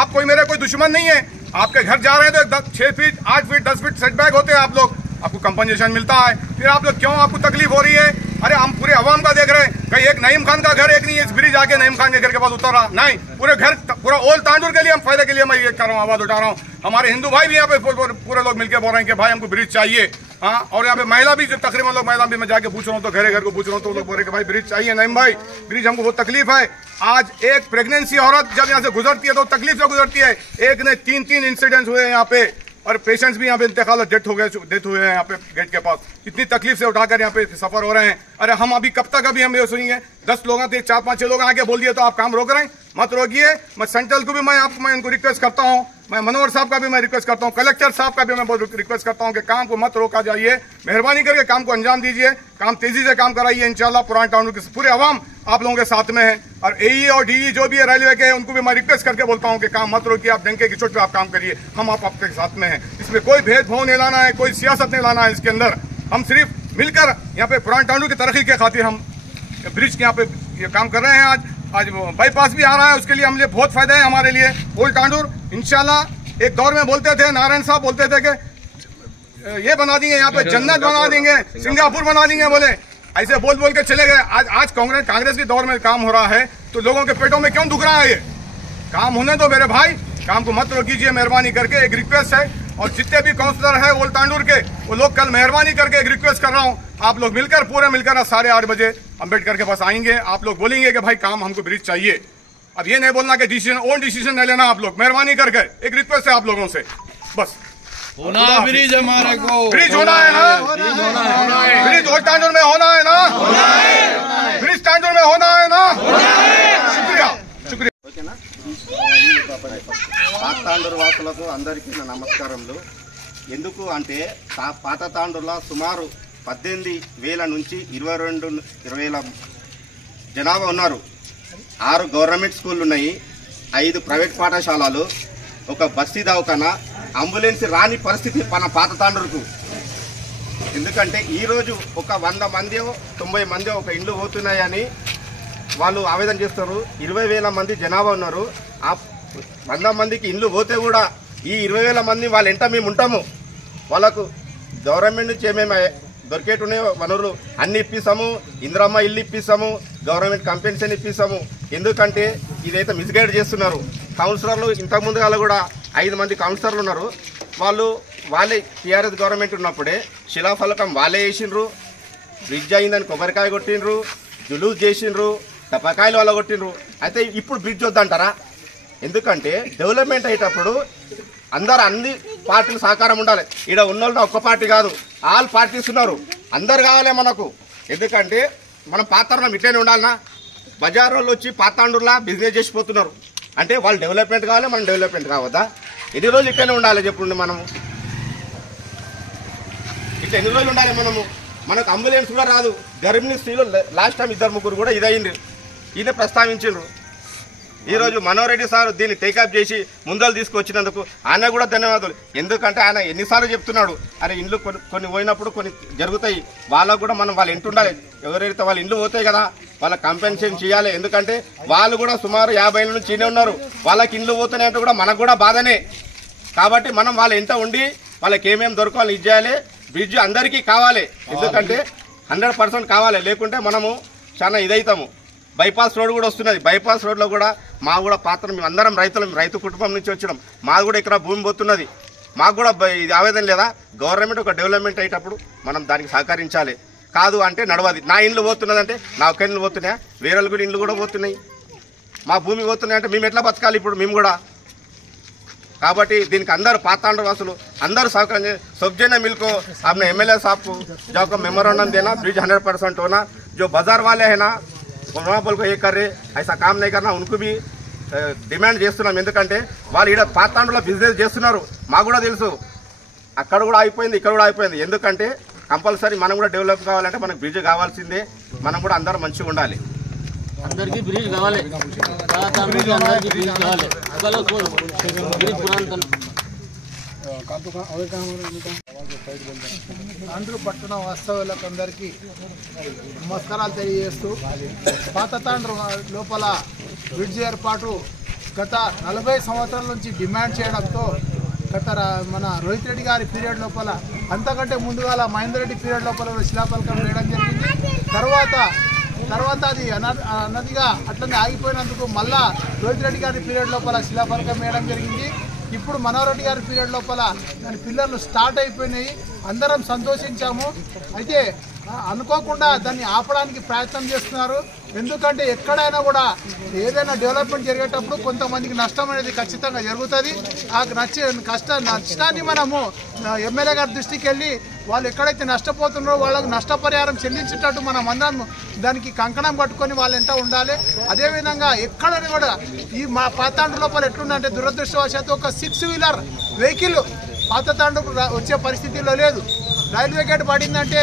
आप कोई मेरे कोई दुश्मन नहीं है। आपके घर जा रहे हैं तो 6 फीट 8 फीट 10 फीट सेटबैक होते हैं, आप लोग आपको कंपनसेशन मिलता है। फिर आप लोग क्यों आपको तकलीफ हो रही है? अरे हम पूरे अवाम का देख रहे हैं, कहीं एक नईम खान का घर एक नहीं है, इस ब्रिज आके नईम खान के घर के पास उतर रहा नहीं, पूरे घर पूरा ओल तांडूर के लिए हम फायदे के लिए मैं ये कर रहा हूँ, आवाज उठा रहा हूँ। हमारे हिंदू भाई भी यहाँ पे पूरे लोग मिलकर बोल रहे हैं कि भाई हमको ब्रिज चाहिए। हाँ, और यहाँ पे महिला भी तकरीबन लोग, महिला भी मैं जाके पूछ रहा हूँ तो घर को पूछ रहा हूँ तो लोग बोल रहे कि भाई ब्रिज चाहिए नईम भाई, ब्रिज हमको बहुत तकलीफ है। आज एक प्रेगनेंसी औरत जब यहाँ से गुजरती है तो तकलीफ से गुजरती है। एक ने 3 इंसिडेंट्स हुए यहाँ पे, और पेशेंट्स भी यहाँ पे इंतकाल डेथ हुए हैं यहाँ पे गेट के पास। इतनी तकलीफ से उठाकर यहाँ पे सफर हो रहे हैं। अरे हम अभी कब तक अभी हम ये सुनेंगे? 10 लोग थे, 4 5 6 लोग आके बोल दिए तो आप काम रोक रहे हैं? मत रोकिए। मैं सेंट्रल को भी मैं उनको रिक्वेस्ट करता हूँ, मैं मनोहर साहब का भी मैं रिक्वेस्ट करता हूँ, कलेक्टर साहब का भी मैं बहुत रिक्वेस्ट करता हूँ कि काम को मत रोका जाइए, मेहरबानी करके काम को अंजाम दीजिए, काम तेजी से काम कराइए। इंशाल्लाह पुराने टाउन के पूरे अवाम आप लोगों के साथ में है। और एई और डीई जो भी है रेलवे के, उनको भी मैं रिक्वेस्ट करके बोलता हूँ कि काम मत रोकिए, आप डंके की चोट पे आप काम करिए, हम आपके साथ में हैं। इसमें कोई भेदभाव नहीं लाना है, कोई सियासत नहीं लाना है इसके अंदर। हम सिर्फ मिलकर यहाँ पे पुराने टाउन की तरक्की के खातिर हम ब्रिज के यहाँ पे ये काम कर रहे हैं। आज बाईपास भी आ रहा है, उसके लिए हमें बहुत फायदा है हमारे लिए। ओल तांडूर इंशाल्लाह एक दौर में बोलते थे, नारायण साहब बोलते थे कि ये बना देंगे यहाँ पे जन्नत बना देंगे, सिंगापुर बना देंगे, बोले ऐसे बोल के चले गए। आज कांग्रेस के दौर में काम हो रहा है तो लोगों के पेटों में क्यों दुख रहा है? ये काम होने दो मेरे भाई, काम को मत रोकीजिए मेहरबानी करके। एक रिक्वेस्ट है, और जितने भी काउंसलर है ओल तांडूर के, वो लोग कल मेहरबानी करके एक रिक्वेस्ट कर रहा हूँ, आप लोग मिलकर पूरे मिलकर 8:30 बजे अम्बेडकर के पास आएंगे। आप लोग बोलेंगे कि भाई काम हमको ब्रिज चाहिए। अब ये नहीं बोलना कि ओन डिसीजन नहीं लेना आप लोग, मेहरबानी करके एक रिक्वेस्ट है आप लोगों से, बस होना ब्रिज हमारे को, ब्रिज होना है ना, ब्रिज ओल तांडूर में होना है ना, ब्रिज तांडूर में होना है ना। शुक्रिया शुक्रिया। పాత తాండూరు వాసులకు అందరికీ నా నమస్కారములు. ఎందుకు అంటే పాత తాండూరులో సుమారు 18,000 నుంచి 22,000 జనాభా ఉన్నారు. 6 గవర్నమెంట్ స్కూళ్ళు ఉన్నాయి, 5 ప్రైవేట్ పాఠశాలలు, ఒక బస్తీ దవాఖానా, అంబులెన్స్ రాని పరిస్థితి మన పాత తాండూరుకు. ఎందుకంటే ఈరోజు ఒక 100 మంది 90 మంది ఒక ఇండ్లు పోతున్నాయని వాళ్ళు ఆవేదన చేస్తారు. 20,000 మంది జనాభా ఉన్నారు. ఆ 100 మందికి ఇండ్లు పోతే కూడా ఈ 20,000 మంది వాళ్ళ ఎంట మేము ఉంటాము. వాళ్ళకు గవర్నమెంట్ నుంచి ఏమేమి దొరికేటున్నాయి వనరులు అన్ని ఇప్పిస్తాము, ఇందిరమ్మ ఇల్లు ఇప్పిస్తాము, గవర్నమెంట్ కంపెన్సేషన్ ఇప్పిస్తాము. ఎందుకంటే ఇదైతే మిస్గైడ్ చేస్తున్నారు. కౌన్సిలర్లు ఇంతకుముందు వాళ్ళు కూడా 5 మంది కౌన్సిలర్లు ఉన్నారు. వాళ్ళే టీఆర్ఎస్ గవర్నమెంట్ ఉన్నప్పుడే శిలాఫలకం వాళ్ళే వేసిండ్రు, బ్రిడ్జ్ అయిందని కొబ్బరికాయ కొట్టిండ్రు, జులూస్ చేసిండ్రు, టపాకాయలు వాళ్ళ కొట్టిండ్రు. అయితే ఇప్పుడు బ్రిడ్జ్ వద్దంటారా? ఎందుకంటే డెవలప్మెంట్ అయ్యేటప్పుడు అన్ని పార్టీలు సహకారం ఉండాలి. ఇక్కడ ఉన్న ఒక్క పార్టీ కాదు, ఆల్ పార్టీస్ ఉన్నారు, అందరు కావాలి మనకు. ఎందుకంటే మనం పాతాండం ఇట్లనే ఉండాలన్నా. బజార్ వాళ్ళు వచ్చి పాతాండూరులా బిజినెస్ చేసిపోతున్నారు. అంటే వాళ్ళు డెవలప్మెంట్ కావాలి, మనం డెవలప్మెంట్ కావద్దా? ఎన్ని రోజులు ఇట్లనే ఉండాలి చెప్పండి? మనము ఇట్లా ఎన్ని రోజులు ఉండాలి మనము? మనకు అంబులెన్స్ కూడా రాదు. గర్భిణీ స్త్రీలు లాస్ట్ టైం 2-3 కూడా ఇదైంది. ఈయన ప్రస్తావించిండ్రు. ఈ రోజు మనోహర్ రెడ్డి సార్ దీన్ని టేకప్ చేసి ముందలు తీసుకొచ్చినందుకు ఆయన కూడా ధన్యవాదాలు. ఎందుకంటే ఆయన ఎన్నిసార్లు చెప్తున్నాడు, అరే ఇండ్లు కొన్ని పోయినప్పుడు కొన్ని జరుగుతాయి, వాళ్ళకు కూడా మనం వాళ్ళ ఇంటి ఉండాలి. ఎవరైతే వాళ్ళ ఇండ్లు పోతాయి కదా వాళ్ళ కంపెన్సేషన్ చేయాలి. ఎందుకంటే వాళ్ళు కూడా సుమారు 50 ఏళ్ళ నుంచి ఈయనే ఉన్నారు, వాళ్ళకి ఇండ్లు పోతున్నాయి అంటే కూడా మనకు కూడా బాధనే. కాబట్టి మనం వాళ్ళ ఇంట ఉండి వాళ్ళకి ఏమేమి దొరకాలి ఇది చేయాలి. బ్రిడ్జ్ అందరికీ కావాలి, ఎందుకంటే 100% కావాలి, లేకుంటే మనము చాలా ఇదవుతాము. బైపాస్ రోడ్ కూడా వస్తున్నది. బైపాస్ రోడ్లో కూడా మా కూడా పాత్ర, మేము అందరం రైతు కుటుంబం నుంచి వచ్చినాం. మాది కూడా ఇక్కడ భూమి పోతున్నది, మాకు కూడా ఇది ఆవేదన లేదా? గవర్నమెంట్ ఒక డెవలప్మెంట్ అయ్యేటప్పుడు మనం దానికి సహకరించాలి. కాదు అంటే నడవది. నా ఇండ్లు పోతున్నదంటే నా ఒక్క ఇండ్లు పోతున్నాయా? వేరే కూడా ఇండ్లు కూడా పోతున్నాయి, మా భూమి పోతున్నాయి అంటే మేము ఎట్లా బతకాలి ఇప్పుడు మేము కూడా? కాబట్టి దీనికి అందరూ पातांड वासुलू अंदर सहकार सब्जेना मिल को आपने एमएलए साहब को जो मेमोरेंडम देना, ब्रिज 100% होना। जो बाजार वाले हैं ना वहाँ बोल को ये कर रहे, ऐसा काम नहीं करना, उनको भी డిమాండ్ చేస్తున్నాం. ఎందుకంటే వాళ్ళు ఇక్కడ పాతాండులో బిజినెస్ చేస్తున్నారు, మాకు కూడా తెలుసు. అక్కడ కూడా అయిపోయింది, ఇక్కడ కూడా అయిపోయింది. ఎందుకంటే కంపల్సరీ మనం కూడా డెవలప్ కావాలంటే మనకు బ్రిడ్జ్ కావాల్సిందే. మనం కూడా అందరం మంచిగా ఉండాలి. అందరికీ బ్రిడ్జ్ కావాలి, అందరికీ బ్రిడ్జ్ కావాలి. ఆంధ్ర పట్టణ వాస్తవ్యులందరికీ నమస్కారాలు తెలియజేస్తూ, పాతతాండ్ర లోపల బ్రిడ్జ్ ఏర్పాటు గత 40 సంవత్సరాల నుంచి డిమాండ్ చేయడంతో గత మన రోహిత్ రెడ్డి గారి పీరియడ్ లోపల, అంతకంటే ముందుగా మహేందర్ రెడ్డి పీరియడ్ లోపల శిలాఫలకం వేయడం జరిగింది. తర్వాత అది అన్నదిగా అట్లనే ఆగిపోయినందుకు మళ్ళా రోహిత్ రెడ్డి గారి పీరియడ్ లోపల శిలాఫలకం వేయడం జరిగింది. ఇప్పుడు మనోహర్ రెడ్డి గారి పీరియడ్ లోపల దాని పిల్లర్లు స్టార్ట్ అయిపోయినాయి, అందరం సంతోషించాము. అయితే అనుకోకుండా దాన్ని ఆపడానికి ప్రయత్నం చేస్తున్నారు. ఎందుకంటే ఎక్కడైనా కూడా ఏదైనా డెవలప్మెంట్ జరిగేటప్పుడు కొంతమందికి నష్టం అనేది ఖచ్చితంగా జరుగుతుంది. ఆ నష్టాన్ని మనము ఎమ్మెల్యే గారి దృష్టికి వెళ్ళి వాళ్ళు ఎక్కడైతే నష్టపోతున్నారో వాళ్ళకు నష్టపరిహారం చెల్లించేటట్టు మనం అందరం దానికి కంకణం కట్టుకొని వాళ్ళ వెంట ఉండాలి. అదేవిధంగా ఎక్కడైనా కూడా ఈ మా పాతాండ్ర లోపల ఎట్లుందంటే దురదృష్టవశాత్తు ఒక 6 వీలర్ వెహికల్ పాతతాండ్రకు వచ్చే పరిస్థితిలో లేదు. రైల్వే గేట్ పడిందంటే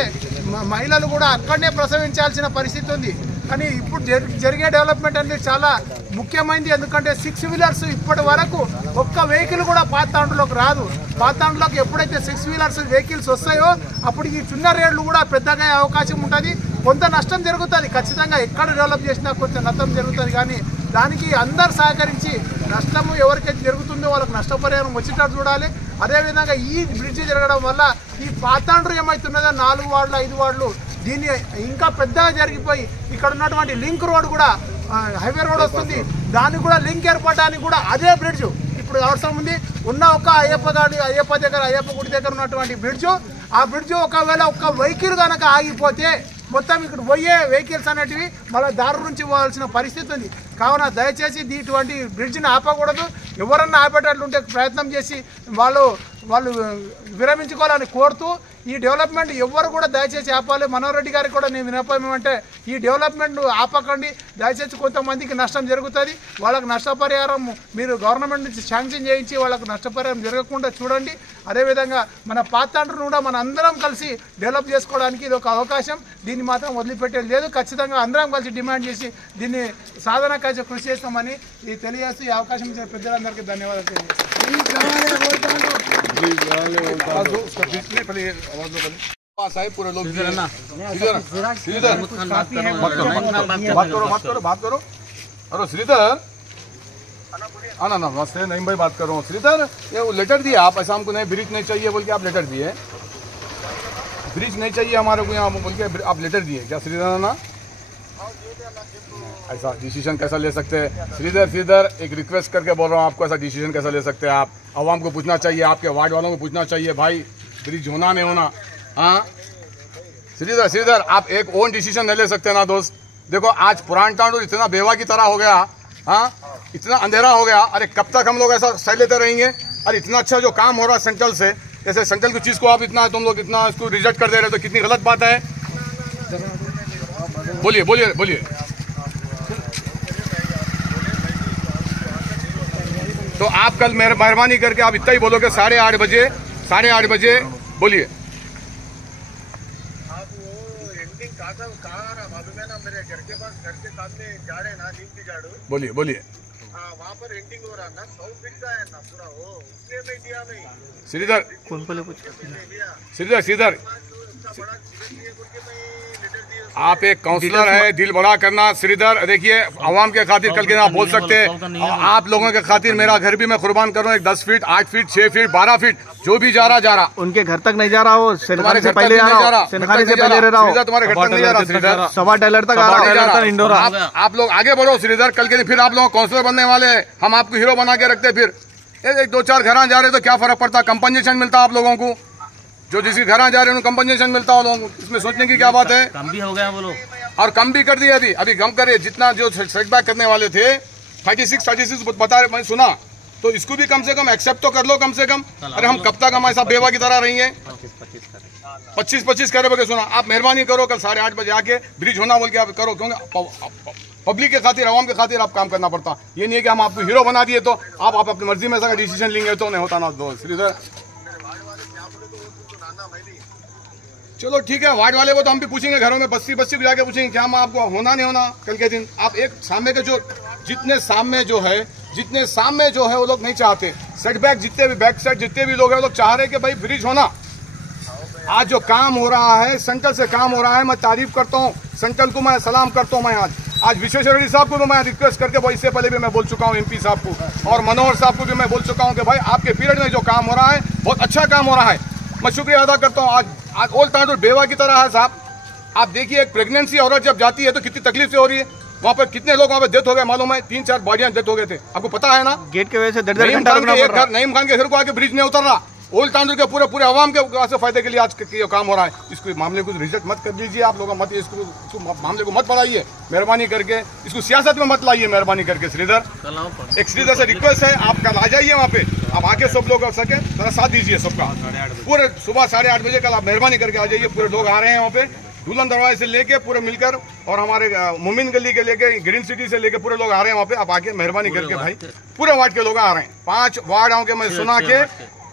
మహిళలు కూడా అక్కడనే ప్రసవించాల్సిన పరిస్థితి ఉంది. కానీ ఇప్పుడు జరిగే డెవలప్మెంట్ అనేది చాలా ముఖ్యమైనది. ఎందుకంటే 6 వీలర్స్ ఇప్పటి వరకు ఒక్క వెహికల్ కూడా పాతతాండ్రలోకి రాదు. పాతతాండ్రలోకి ఎప్పుడైతే 6 వీలర్స్ వెహికల్స్ వస్తాయో అప్పుడు ఈ చిన్న రేట్లు కూడా పెద్దగా అవకాశం ఉంటుంది. కొంత నష్టం జరుగుతుంది ఖచ్చితంగా, ఎక్కడ డెవలప్ చేసినా కొంచెం నష్టం జరుగుతుంది. కానీ దానికి అందరు సహకరించి నష్టము ఎవరికైతే జరుగుతుందో వాళ్ళకి నష్టపరిహారం వచ్చేటట్టు చూడాలి. అదేవిధంగా ఈ బ్రిడ్జి జరగడం వల్ల ఈ పాతాండ్రు ఏమవుతున్నదో 4 వార్డులు 5 వార్డులు దీన్ని ఇంకా పెద్దగా జరిగిపోయి ఇక్కడ ఉన్నటువంటి లింక్ రోడ్ కూడా హైవే రోడ్ వస్తుంది, దాన్ని కూడా లింక్ ఏర్పడడానికి కూడా అదే బ్రిడ్జ్ ఇప్పుడు అవసరం ఉంది. ఉన్న ఒక అయ్యప్ప గుడి దగ్గర ఉన్నటువంటి బ్రిడ్జ్, ఆ బ్రిడ్జ్ ఒకవేళ ఒక్క వెహికల్ కనుక ఆగిపోతే మొత్తం ఇక్కడ పోయే వెహికల్స్ అనేటివి మళ్ళీ దారి నుంచి పోవాల్సిన పరిస్థితి ఉంది. కావున దయచేసి ఇటువంటి బ్రిడ్జ్ని ఆపకూడదు. ఎవరన్నా ఆపేటట్లుంటే ప్రయత్నం చేసి వాళ్ళు విరమించుకోవాలని కోరుతూ, ఈ డెవలప్మెంట్ ఎవరు కూడా దయచేసి ఆపాలి. మనోహర్ రెడ్డి గారికి కూడా నేను వినపం ఏమంటే ఈ డెవలప్మెంట్ ఆపకండి, దయచేసి కొంతమందికి నష్టం జరుగుతుంది. వాళ్ళకు నష్టపరిహారం మీరు గవర్నమెంట్ నుంచి శాంక్షన్ చేయించి వాళ్ళకు నష్టపరిహారం జరగకుండా చూడండి. అదేవిధంగా మన పాతాండ్రును కూడా మన అందరం కలిసి డెవలప్ చేసుకోవడానికి ఇది ఒక అవకాశం, దీన్ని మాత్రం వదిలిపెట్టేది లేదు. ఖచ్చితంగా అందరం కలిసి డిమాండ్ చేసి దీన్ని సాధనకైతే కృషి చేస్తామని తెలియజేస్తూ ఈ అవకాశం ఇచ్చిన పెద్దలందరికీ ధన్యవాదాలు श्रीधर ना नमस्ते नहीं भाई बात कर रहा हूँ। श्रीधर ये वो लेटर दिए आप, ऐसा हमको नहीं ब्रिज नहीं चाहिए बोल के आप लेटर दिए, ब्रिज नहीं चाहिए हमारे को यहाँ बोल के आप लेटर दिए क्या श्रीधर? ना ऐसा डिसीजन कैसा ले सकते हैं श्रीधर? एक रिक्वेस्ट करके बोल रहा हूँ आपको, ऐसा डिसीजन कैसा ले सकते हैं आप? आवाम को पूछना चाहिए, आपके वार्ड वालों को पूछना चाहिए भाई ब्रिज होना नहीं होना। हाँ श्रीधर आप एक ओन डिसीजन नहीं ले सकते ना दोस्त। देखो आज पुरान टाउन इतना बेवा की तरह हो गया, हाँ इतना अंधेरा हो गया। अरे कब तक हम लोग ऐसा सह लेते रहेंगे? अरे इतना अच्छा जो काम हो रहा है सेंट्रल से, जैसे सेंट्रल की चीज़ को आप इतना तुम लोग इतना इसको रिजेक्ट कर दे रहे हो तो कितनी गलत बात है। बोलिए तो आप कल मेहरबानी करके आप इतना ही बोलोगे 8:30 बजे बोलिए। बोलिए वहाँ पर एंडिंग हो रहा ना 100 फीट का है ना पूरा वो उसने में दिया नहीं श्रीधर कौन बोले कुछ श्रीधर आप एक काउंसलर है, दिल बड़ा करना श्रीधर। देखिए आवाम के खातिर कल के आप बोल सकते हैं, आप लोगों के खातिर मेरा घर भी मैं कुर्बान करूँ, एक 10 फीट 8 फीट 6 फीट 12 फीट जो भी जा रहा उनके घर तक नहीं जा रहा हो, सेनखानी से पहले आ रहा हो, सेनखानी से पहले रह रहा हो, तुम्हारे घर तक नहीं जा रहा श्रीधर, सवा टेलर तक आ रहा है इंडोर। आप लोग आगे बढ़ो श्रीधर, कल के दिन फिर आप लोग काउंसलर बनने वाले हैं, हम आपको हीरो बना के रखते, फिर एक 2-4 घर जा रहे तो क्या फर्क पड़ता, कंपनसेशन मिलता आप लोगों को, जो जिसके घर जा रहे हैं कंपनसेशन मिलता है लोगों को, इसमें सोचने की क्या बात है। कम भी हो गया बोलो, और कम भी कर दिया, अभी कम करे, जितना जो सेटबैक करने वाले थे 36 बता रहे, मैं सुना, तो इसको भी कम से कम एक्सेप्ट तो कर लो कम से कम। अरे हम कब तक हमारे साथ बेवा की तरह रहेंगे, 25 करे बोल के सुना, आप मेहरबानी करो कल 8:30 बजे आके ब्रिज होना बोल के आप करो, क्योंकि पब्लिक के खातिर आवाम के खातिर आप काम करना पड़ता। ये नहीं है कि हम आपको हीरो बना दिए तो आप अपनी मर्जी में ऐसा डिसीजन लेंगे तो नहीं होता ना दोस्त श्रीधर। चलो ठीक है, वार्ड वाले को तो हम भी पूछेंगे, घरों में बस्ती भी जाके पूछेंगे क्या हम आपको होना नहीं होना कल के दिन। आप एक सामने के जितने सामने जो है वो लोग नहीं चाहते, सेटबैक जितने भी बैक साइड जितने भी लोग हैं वो लोग चाह रहे हैं कि भाई ब्रिज होना। आज जो काम हो रहा है सेंट्रल से काम हो रहा है, मैं तारीफ करता हूँ सेंट्रल को, मैं सलाम करता हूँ। मैं आज विश्वेश्वर रेड्डी साहब को भी मैं रिक्वेस्ट करके, इससे पहले भी मैं बोल चुका हूँ एमपी साहब को, और मनोहर साहब को भी मैं बोल चुका हूँ कि भाई आपके पीरियड में जो काम हो रहा है बहुत अच्छा काम हो रहा है, मैं शुक्रिया अदा करता हूँ। आज ओल्ड तांडूर बेवा की तरह है साहब। आप देखिए एक प्रेगनेंसी औरत जब जाती है तो कितनी तकलीफ से हो रही है, वहाँ पर कितने लोग वहाँ पे डेथ हो गए मालूम है, 3-4 बॉडियां डेथ हो गए थे, आपको पता है ना। गेट के वजह से 1.5 घंटा रुकना पड़ रहा है। नईम खान के घर को आके ब्रिज नहीं उतर रहा, ओल्ड तांडूर के पूरे आवाम के फायदे के लिए आज ये काम हो रहा है। इसको मामले को रिजेक्ट मत कर दीजिए आप लोग, मत इसको मामले को मत बढ़ाइए मेहरबानी करके, इसको सियासत में मत लाइए मेहरबानी करके श्रीधर। एक श्रीधर से रिक्वेस्ट है, आप कल आ जाइए वहाँ पे, आप आके सब लोग कर सके जरा साथ दीजिए सबका, पूरे सुबह 8:30 बजे कल आप मेहरबानी करके आ जाइए। पूरे लोग आ रहे हैं वहाँ पे, दुल्हन दरवाजे से लेके पूरे मिलकर, और हमारे मोमिन गली के लेके ग्रीन सिटी से लेके पूरे लोग आ रहे हैं वहाँ पे। आप आके मेहरबानी करके भाई, पूरे वार्ड के लोग आ रहे हैं, 5 वार्ड आओ के मैं सुना के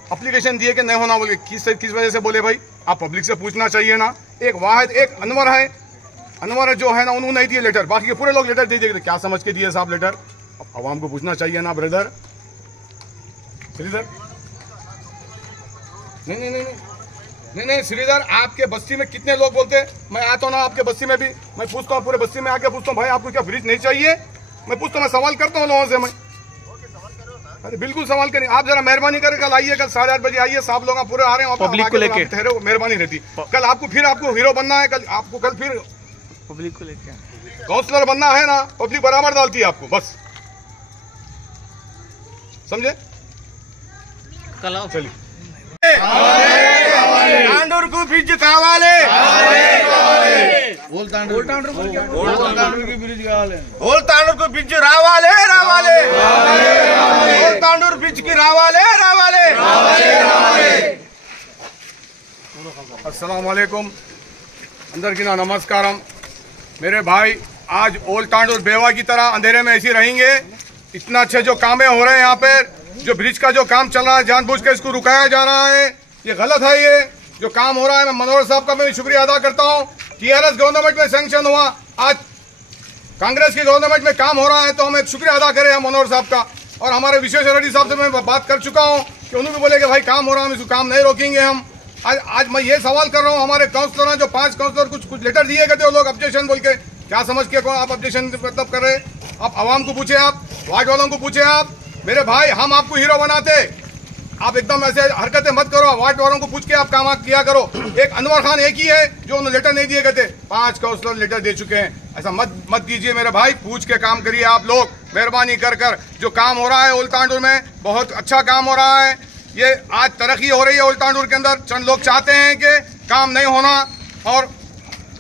एप्लीकेशन दिए कि नहीं होना बोले, किस वजह से बोले भाई, आप पब्लिक से पूछना चाहिए ना। एक वाहिद एक अनवर जो है ना, उन्होंने नहीं दिए लेटर, बाकी के पूरे लोग लेटर दे दिए, क्या समझ के दिए साहब लेटर, आवाम को पूछना चाहिए ना ब्रदर श्रीधर। नहीं श्रीधर, आपके बस्ती में कितने लोग बोलते, मैं आता हूँ ना आपके बस्ती में भी, मैं पूछता हूँ पूरे बस्ती में आके पूछता हूँ भाई आपको क्या ब्रिज नहीं चाहिए, मैं पूछता हूँ, मैं सवाल करता हूँ लोगों से मैं। अरे बिल्कुल सवाल करें, आप जरा मेहरबानी करके कल आइए, कल 8:30 बजे आइए, साहब लोग पूरे आ रहे हैं पब्लिक को लेके, मेहरबानी रहती। कल आपको हीरो बनना है, कल फिर पब्लिक को लेके काउंसलर बनना है ना, पब्लिक बराबर डालती है आपको, बस समझे। कल आओ चलिए, तांडूर को ब्रिज कावाले, ओल्ड तांडूर की ब्रिज कावाले, ओल्ड तांडूर को ब्रिज रावाले, ओल्ड तांडूर ब्रिज की रावाले। अस्सलाम वालेकुम, अंदर की ना नमस्कारम। मेरे भाई आज ओल्ड तांडूर बेवा की तरह अंधेरे में ऐसे रहेंगे, इतना अच्छे जो कामें हो रहे हैं यहाँ पे, जो ब्रिज का जो काम चल रहा है जानबूझ के इसको रुकाया जा रहा है, ये गलत है। ये जो काम हो रहा है, मैं मनोहर साहब का मैं शुक्रिया अदा करता हूँ। टीआरएस गवर्नमेंट में सैंक्शन हुआ, आज कांग्रेस की गवर्नमेंट में काम हो रहा है, तो हम एक शुक्रिया अदा करें हम मनोहर साहब का। और हमारे विश्वेश्वर रेड्डी साहब से मैं बात कर चुका हूँ कि उन्होंने भी बोले कि भाई काम हो रहा है, हम इसको काम नहीं रोकेंगे हम। आज मैं ये सवाल कर रहा हूँ, हमारे काउंसलर हैं जो 5 काउंसलर कुछ लेटर दिए गए थे, वो लोग ऑब्जेक्शन बोल के, क्या समझ के कौन आप ऑब्जेक्शन मतलब कर रहे। आप आवाम को पूछे, आप वार्ड वालों को पूछे, आप मेरे भाई हम आपको हीरो बनाते, आप एकदम ऐसे हरकतें मत करो, वार्ड वालों को पूछ के आप काम किया करो। एक अनवर खान एक ही है जो उन्हें लेटर नहीं दिए गए थे, 5 काउंसलर लेटर दे चुके हैं। ऐसा मत कीजिए मेरे भाई, पूछ के काम करिए आप लोग मेहरबानी कर। जो काम हो रहा है ओल्ड तांडूर में बहुत अच्छा काम हो रहा है, ये आज तरक्की हो रही है ओल्ड तांडूर के अंदर। चंद लोग चाहते हैं कि काम नहीं होना, और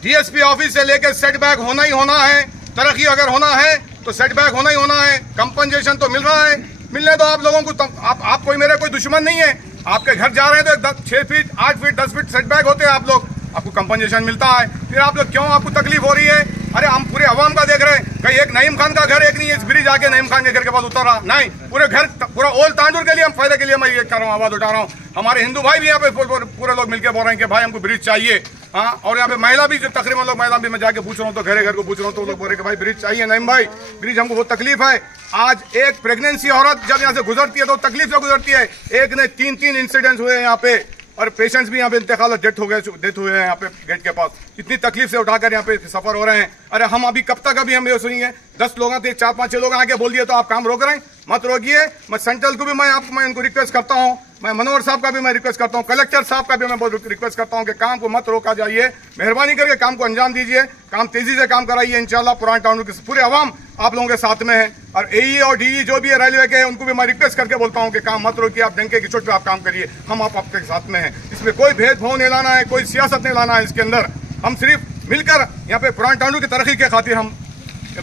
डीएसपी ऑफिस से लेकर सेटबैक होना ही होना है। तरक्की अगर होना है तो सेटबैक होना ही होना है, कंपनसेशन तो मिल रहा है, मिलने दो आप लोगों को। आप कोई मेरे कोई दुश्मन नहीं है, आपके घर जा रहे हैं तो 6 फीट 8 फीट 10 फीट सेटबैक होते हैं, आप लोग आपको कंपनसेशन मिलता है, फिर आप लोग क्यों आपको तकलीफ हो रही है। अरे हम पूरे अवाम का देख रहे हैं, कहीं एक नईम खान का घर एक नहीं है, इस ब्रिज आके नईम खान के घर के पास उतर रहा नहीं, पूरे घर पूरा ओल्ड तांडूर के लिए हम फायदे के लिए मैं ये कर रहा हूँ, आवाज उठा रहा हूँ। हमारे हिंदू भाई भी यहाँ पे पूरे लोग मिलकर बोल रहे हैं कि भाई हमको ब्रिज चाहिए, हाँ, और यहाँ पे महिला भी जो तकरीबन लोग महिला भी मैं जाके पूछ रहा हूँ तो घरे घर को पूछ रहा हूँ तो लोग बोल रहे कि भाई ब्रिज चाहिए। नहीं भाई, ब्रिज हमको बहुत तकलीफ है। आज एक प्रेगनेंसी औरत जब यहाँ से गुजरती है तो तकलीफ से गुजरती है। एक ने 3 इंसिडेंट्स हुए यहाँ पे, और पेशेंट्स भी यहाँ पे इंतकाल डेथ हुए हैं यहाँ पे गेट के पास। इतनी तकलीफ से उठाकर यहाँ पे सफर हो रहे हैं। अरे हम अभी कब तक अभी हम ये सुनेंगे? 10 लोग थे, 4-5-6 लोग आके बोल दिए तो आप काम रोक रहे हैं? मत रोकिए। मैं सेंट्रल को भी मैं उनको रिक्वेस्ट करता हूँ, मैं मनोहर साहब का भी मैं रिक्वेस्ट करता हूँ, कलेक्टर साहब का भी मैं बहुत रिक्वेस्ट करता हूँ कि काम को मत रोका जाइए। मेहरबानी करके काम को अंजाम दीजिए, काम तेजी से काम कराइए। इंशाल्लाह पुराने टाउन की पूरे अवाम आप लोगों के साथ में है। और एई और डीई जो भी है रेलवे के, उनको भी मैं रिक्वेस्ट करके बोलता हूँ कि काम मत रोकिए, आप डंके की चोट पे आप काम करिए। हम आपके साथ में हैं, इसमें कोई भेदभाव नहीं लाना है, कोई सियासत नहीं लाना है इसके अंदर। हम सिर्फ मिलकर यहाँ पे पुराने टाउन की तरक्की के खातिर हम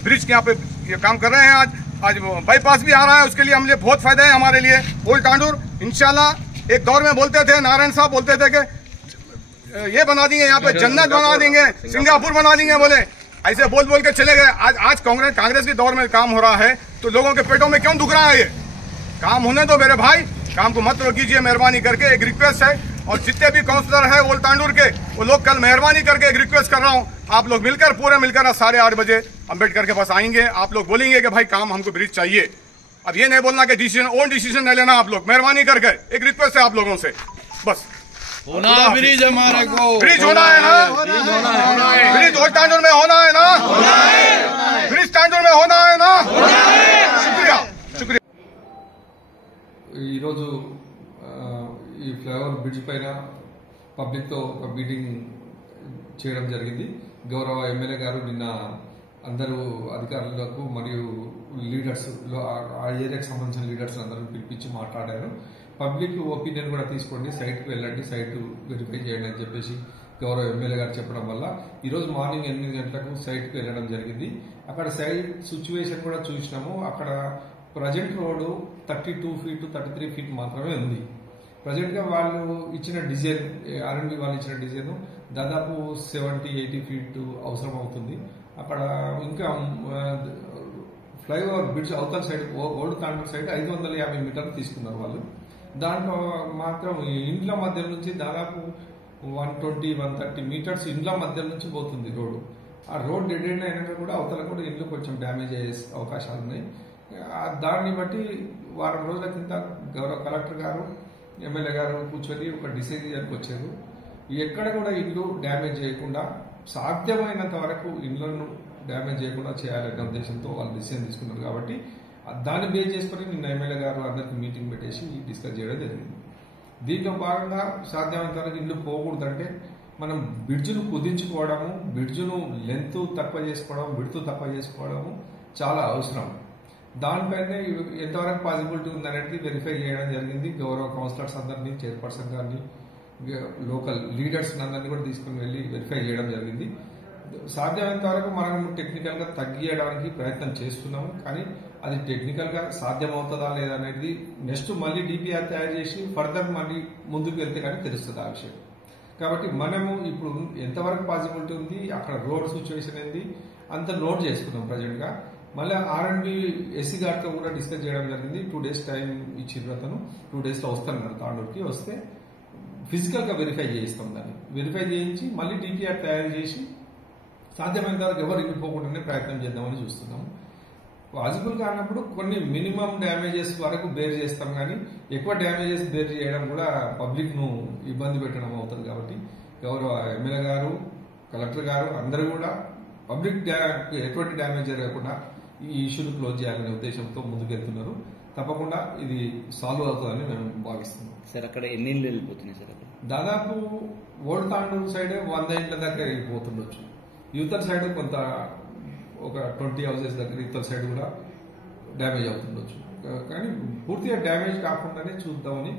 ब्रिज के यहाँ पे ये काम कर रहे हैं। आज बाईपास भी आ रहा है, उसके लिए हमें बहुत फायदा है हमारे लिए। ओल्ड टांडूर इंशाल्लाह एक दौर में बोलते थे, नारायण साहब बोलते थे कि ये बना देंगे, यहाँ पे जन्नत बना देंगे, सिंगापुर बना देंगे, बोले ऐसे बोल बोल के चले गए। आज कांग्रेस के दौर में काम हो रहा है तो लोगों के पेटों में क्यों दुख रहा है? ये काम होने दो मेरे भाई, काम को मत रोकीजिए मेहरबानी करके। एक रिक्वेस्ट है, और जितने भी काउंसलर है ओल्ड तांडूर के, वो लोग कल मेहरबानी करके एक रिक्वेस्ट कर रहा हूँ, आप लोग मिलकर पूरे मिलकर 8:30 बजे अम्बेडकर के पास आएंगे। आप लोग बोलेंगे कि भाई काम हमको ब्रिज चाहिए। अब ये नहीं बोलना कि ओन डिसीजन नहीं लेना आप लोग, मेहरबानी करके एक रिक्वेस्ट है आप लोगों से, बस होना ब्रिज हमारे को, ब्रिज होना है ना, ब्रिज ओल्ड तांडूर में होना है ना, ब्रिज तांडूर में होना है ना। शुक्रिया शुक्रिया। ఈరోజు ఈ ఫ్లైఓవర్ బ్రిడ్జ్ పైన పబ్లిక్తో ఒక మీటింగ్ చేయడం జరిగింది. గౌరవ ఎమ్మెల్యే గారు నిన్న అందరూ అధికారులకు మరియు లీడర్స్ ఆ ఏరియాకి సంబంధించిన లీడర్స్ అందరూ పిలిపించి మాట్లాడారు. పబ్లిక్ ఒపీనియన్ కూడా తీసుకోండి, సైట్కి వెళ్ళండి, సైట్ వెరిఫై చేయండి అని చెప్పేసి గౌరవ ఎమ్మెల్యే గారు చెప్పడం వల్ల ఈరోజు మార్నింగ్ 8 గంటలకు సైట్కి వెళ్ళడం జరిగింది. అక్కడ సైట్ సిచ్యువేషన్ కూడా చూసినాము. అక్కడ ప్రజెంట్ రోడ్డు 32 ఫీట్ 33 ఫీట్ మాత్రమే ఉంది. ప్రజెంట్ గా వాళ్ళు ఇచ్చిన డిజైన్, ఆర్ఎండ్బి వాళ్ళు ఇచ్చిన డిజైన్ దాదాపు 70-80 ఫీట్ అవసరం అవుతుంది. అక్కడ ఇంకా ఫ్లైఓవర్ బ్రిడ్జ్ అవతల సైడ్ ఓల్డ్ తాండూర్ సైడ్ 550 మీటర్లు తీసుకున్నారు వాళ్ళు. దాంట్లో మాత్రం ఇండ్ల మధ్య నుంచి దాదాపు 120-130 మీటర్స్ ఇండ్ల మధ్య నుంచి పోతుంది రోడ్డు. ఆ రోడ్ డెడ్ ఎండ్ అయినాక కూడా అవతల కూడా ఇల్లు కొంచెం డ్యామేజ్ అయ్యే అవకాశాలు ఉన్నాయి. దాన్ని బట్టి వారం రోజుల కింద గౌరవ కలెక్టర్ గారు ఎమ్మెల్యే గారు కూర్చొని ఒక డిసిజన్కి వచ్చారు. ఎక్కడ కూడా ఇల్లు డ్యామేజ్ చేయకుండా సాధ్యమైనంత వరకు ఇళ్లను డ్యామేజ్ చేయకుండా చేయాలనే ఉద్దేశంతో వాళ్ళు డిసిజన్ తీసుకున్నారు. కాబట్టి దాన్ని బేస్ చేసుకుని నిన్న ఎమ్మెల్యే గారు అందరికి మీటింగ్ పెట్టేసి డిస్కస్ చేయడం జరిగింది. దీంట్లో భాగంగా సాధ్యమైనంత వరకు ఇల్లు పోకూడదంటే మనం బ్రిడ్జ్ను కుదించుకోవడము, బ్రిడ్జ్ను లెంత్ తక్కువ చేసుకోవడం, విడ్త్ తక్కువ చేసుకోవడము చాలా అవసరం. దానిపైనే ఎంతవరకు పాసిబిలిటీ ఉందనేది వెరిఫై చేయడం జరిగింది. గౌరవ కౌన్సిలర్స్ అందరినీ, చైర్పర్సన్ గారిని, లోకల్ లీడర్స్ అందరినీ కూడా తీసుకుని వెళ్ళి వెరిఫై చేయడం జరిగింది. సాధ్యమైనంత వరకు మనం టెక్నికల్ గా తగ్గియడానికి ప్రయత్నం చేస్తున్నాము. కానీ అది టెక్నికల్ గా సాధ్యమవుతుందా లేదా అనేది నెక్స్ట్ మళ్ళీ డిపిఆర్ తయారు చేసి ఫర్దర్ మళ్ళీ ముందుకు వెళ్తే కానీ తెలుస్తుంది ఆ విషయం. కాబట్టి మనము ఇప్పుడు ఎంతవరకు పాసిబిలిటీ ఉంది, అక్కడ రోడ్ సిచ్యువేషన్ ఏంది అంత నోట్ చేసుకున్నాం ప్రజెంట్ గా. మళ్ళీ ఆర్ఎండ్బి ఎస్సీ గారితో కూడా డిస్కస్ చేయడం జరిగింది. 2 days టైం ఇచ్చిన అతను 2 days లో వస్తానన్నారు తాండూరుకి. వస్తే ఫిజికల్ గా వెరిఫై చేయిస్తాం, దాన్ని వెరిఫై చేయించి మళ్ళీ డిపిఆర్ తయారు చేసి సాధ్యమైనంత వరకు ఎవరు ఇవ్వకుండానే ప్రయత్నం చేద్దామని చూస్తున్నాము. పాసిబుల్ కానప్పుడు కొన్ని మినిమం డ్యామేజెస్ వరకు బేర్ చేస్తాం, కానీ ఎక్కువ డ్యామేజెస్ బేర్ చేయడం కూడా పబ్లిక్ ను ఇబ్బంది పెట్టడం అవుతుంది. కాబట్టి గౌరవ ఎమ్మెల్యే గారు, కలెక్టర్ గారు అందరూ కూడా పబ్లిక్ ఎటువంటి డ్యామేజ్ జరగకుండా ఈ ఇష్యూను క్లోజ్ చేయాలనే ఉద్దేశంతో ముందుకెళ్తున్నారు. తప్పకుండా ఇది సాల్వ్ అవుతుందని మేము భావిస్తున్నాం. సార్ అక్కడ ఎన్ని ఇళ్ళు వెళ్ళిపోతున్నాయి సార్? దాదాపు ఓల్డ్ తాండూరు సైడ్ 100 ఇంట్ల దగ్గర వెళ్ళిపోతుండొచ్చు. యువతల సైడ్ కొంత ఒక 20 హౌసెస్ దగ్గర యువతల సైడ్ కూడా డ్యామేజ్ అవుతుండొచ్చు. కానీ పూర్తిగా డ్యామేజ్ కాకుండానే చూద్దామని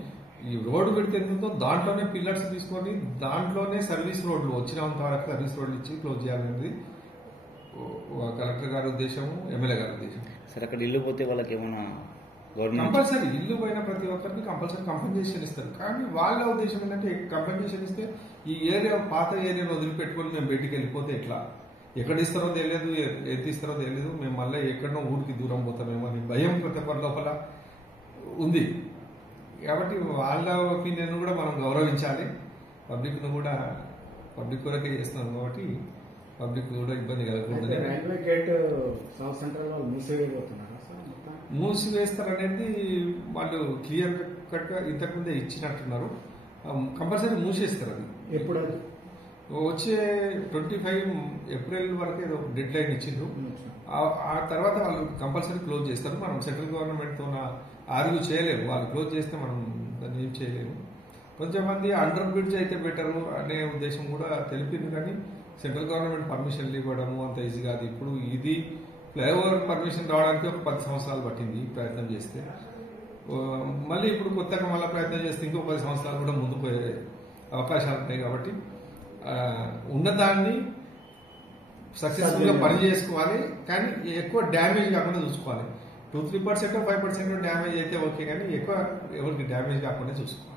ఈ రోడ్డు పెడితే ఎంతో దాంట్లోనే పిల్లర్స్ తీసుకొని దాంట్లోనే సర్వీస్ రోడ్లు వచ్చినంత వరకు సర్వీస్ రోడ్లు ఇచ్చి క్లోజ్ చేయాలనేది కలెక్టర్ గారి ఉద్దేశం, ఎమ్మెల్యే గారి ఉద్దేశం. సార్ అక్కడ ఇల్లు పోతే వాళ్ళకి ఏమైనా కంపల్సరీ ఇల్లు పోయిన ప్రతి ఒక్కరికి కంపల్సరీ కంపెన్సేషన్ ఇస్తారు. కానీ వాళ్ళ ఉద్దేశం ఏంటంటే కంపెన్సేషన్ ఇస్తే ఈ ఏరియా పాత ఏరియాను వదిలిపెట్టుకొని మేము బయటికి వెళ్ళిపోతే ఎట్లా, ఎక్కడ ఇస్తారో తెలియదు, ఎంత ఇస్తారో తెలియదు, మేము మళ్ళీ ఎక్కడో ఊరికి దూరం పోతామేమో అని భయం ప్రతి ఒక్కరి లోపల ఉంది. కాబట్టి వాళ్ళ ఒపీనియన్ కూడా మనం గౌరవించాలి, పబ్లిక్ ను కూడా పబ్లిక్ కొరకే చేస్తున్నాం కాబట్టి పబ్లిక్ కూడా ఇబ్బంది కలగకూడదని. మూసివేస్తారనేది వాళ్ళు క్లియర్ కట్ గా ఇంతకుముందే ఇచ్చినట్టున్నారు. కంపల్సరీ మూసేస్తారు. అది ఎప్పుడు వచ్చే 25 ఏప్రిల్ వరకు ఏదో డెడ్ లైన్ ఇచ్చిండ్రు. ఆ తర్వాత వాళ్ళు కంపల్సరీ క్లోజ్ చేస్తారు. మనం సెంట్రల్ గవర్నమెంట్ తో ఆర్గ్యూ చేయలేము. వాళ్ళు క్లోజ్ చేస్తే మనం దాన్ని ఏం చేయలేము. కొంచెం మంది అండర్ బ్రిడ్జ్ అయితే బెటర్ అనే ఉద్దేశం కూడా తెలిపింది, కానీ సెంట్రల్ గవర్నమెంట్ పర్మిషన్లు ఇవ్వడము అంత ఈజీ కాదు. ఇప్పుడు ఇది ఫ్లైఓవర్ పర్మిషన్ రావడానికి ఒక 10 సంవత్సరాలు పట్టింది ప్రయత్నం చేస్తే. మళ్ళీ ఇప్పుడు కొత్తగా మళ్ళీ ప్రయత్నం చేస్తే ఇంకో 10 సంవత్సరాలు కూడా ముందు పోయే అవకాశాలు ఉన్నాయి. కాబట్టి ఉన్నదాన్ని సక్సెస్ఫుల్ గా పని చేసుకోవాలి, కానీ ఎక్కువ డ్యామేజ్ కాకుండా చూసుకోవాలి. 2-3% 5% డ్యామేజ్ అయితే ఓకే, కానీ ఎక్కువ ఎవరికి డ్యామేజ్ కాకుండా చూసుకోవాలి.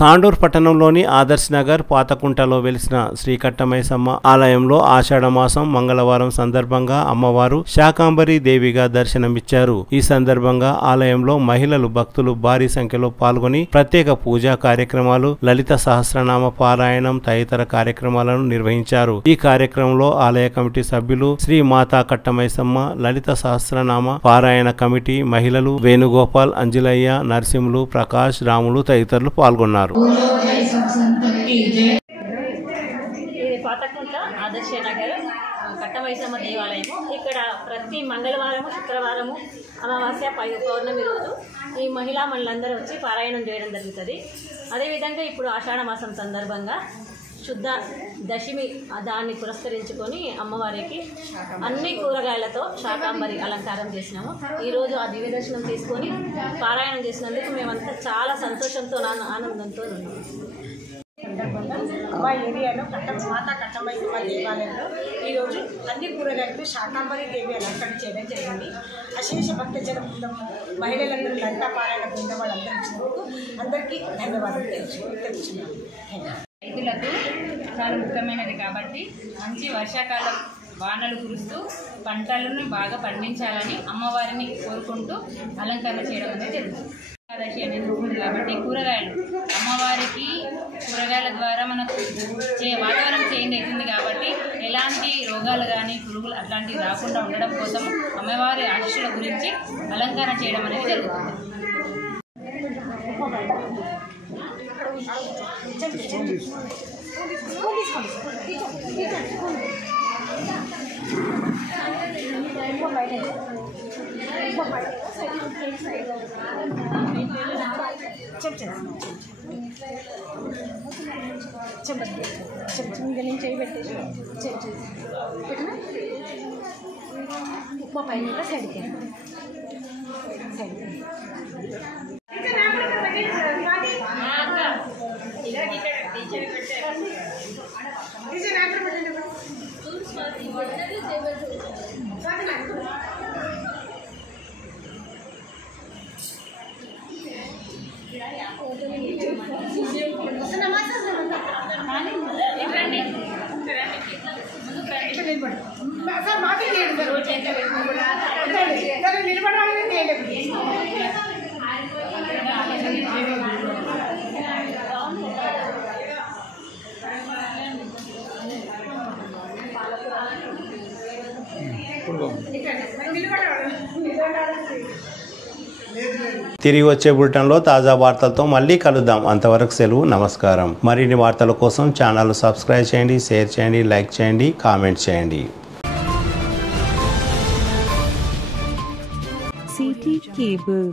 తాండూర్ పట్టణంలోని ఆదర్శ్ నగర్ పాతకుంటలో వెలిసిన శ్రీ కట్టమైసమ్మ ఆలయంలో ఆషాఢమాసం మంగళవారం సందర్భంగా అమ్మవారు శాకాంబరి దేవిగా దర్శనమిచ్చారు. ఈ సందర్భంగా ఆలయంలో మహిళలు భక్తులు భారీ సంఖ్యలో పాల్గొని ప్రత్యేక పూజా కార్యక్రమాలు, లలిత సహస్రనామ పారాయణం తదితర కార్యక్రమాలను నిర్వహించారు. ఈ కార్యక్రమంలో ఆలయ కమిటీ సభ్యులు, శ్రీ మాతా కట్టమైసమ్మ లలిత సహస్రనామ పారాయణ కమిటీ మహిళలు వేణుగోపాల్, అంజలయ్య, నరసింహులు, ప్రకాష్, రాములు తదితరులు పాల్గొన్నారు. ఇది పాతకుంట ఆదర్శ నగర్ కట్టమైసమ్మ దేవాలయము. ఇక్కడ ప్రతి మంగళవారము, శుక్రవారము, అమావాస్య, పౌర్ణమి రోజు ఈ మహిళా మనులందరూ వచ్చి పారాయణం చేయడం జరుగుతుంది. అదేవిధంగా ఇప్పుడు ఆషాఢ మాసం సందర్భంగా శుద్ధ దశమి దాన్ని పురస్కరించుకొని అమ్మవారికి అన్ని కూరగాయలతో శాకాంబరి అలంకారం చేసినాము. ఈరోజు ఆ దివ్య దర్శనం తీసుకొని పారాయణం చేసినందుకు మేమంతా చాలా సంతోషంతో ఆనందంతో ఉన్నాము. మా ఏరియాలో మాతా కట్టమైసమ్మ దేవాలయంలో ఈరోజు అన్ని కూరగాయలతో శాకాంబరి దేవి అలంకరణ చేయడం జరిగింది. అశేష భక్తజన బృందం, మహిళలందరూ లలితా పారాయణ బృందం వాళ్ళందరూ ఇచ్చినందుకు అందరికీ ధన్యవాదాలు తెలుపుతున్నాను. రైతులకు చాలా ముఖ్యమైనది కాబట్టి మంచి వర్షాకాలం వానలు కురుస్తూ పంటలను బాగా పండించాలని అమ్మవారిని కోరుకుంటూ అలంకరణ చేయడం అనేది జరుగుతుంది. ఏకాదశి అనేది ఉంటుంది కాబట్టి కూరగాయలు అమ్మవారికి కూరగాయల ద్వారా మనకు వాతావరణం చేంజ్ అవుతుంది కాబట్టి ఎలాంటి రోగాలు కానీ పురుగులు అట్లాంటివి రాకుండా ఉండడం కోసం అమ్మవారి ఆశీస్సుల గురించి అలంకరణ చేయడం అనేది జరుగుతుంది. నేను చేయి పెట్టేసి ఉప్మా పైన సైడ్కి సార్ మాకే తిరిగి వచ్చే బులెటిన్లో తాజా వార్తలతో మళ్ళీ కలుద్దాం. అంతవరకు సెలవు, నమస్కారం. మరిన్ని వార్తల కోసం ఛానల్ సబ్స్క్రైబ్ చేయండి, షేర్ చేయండి, లైక్ చేయండి, కామెంట్ చేయండి. CT Cable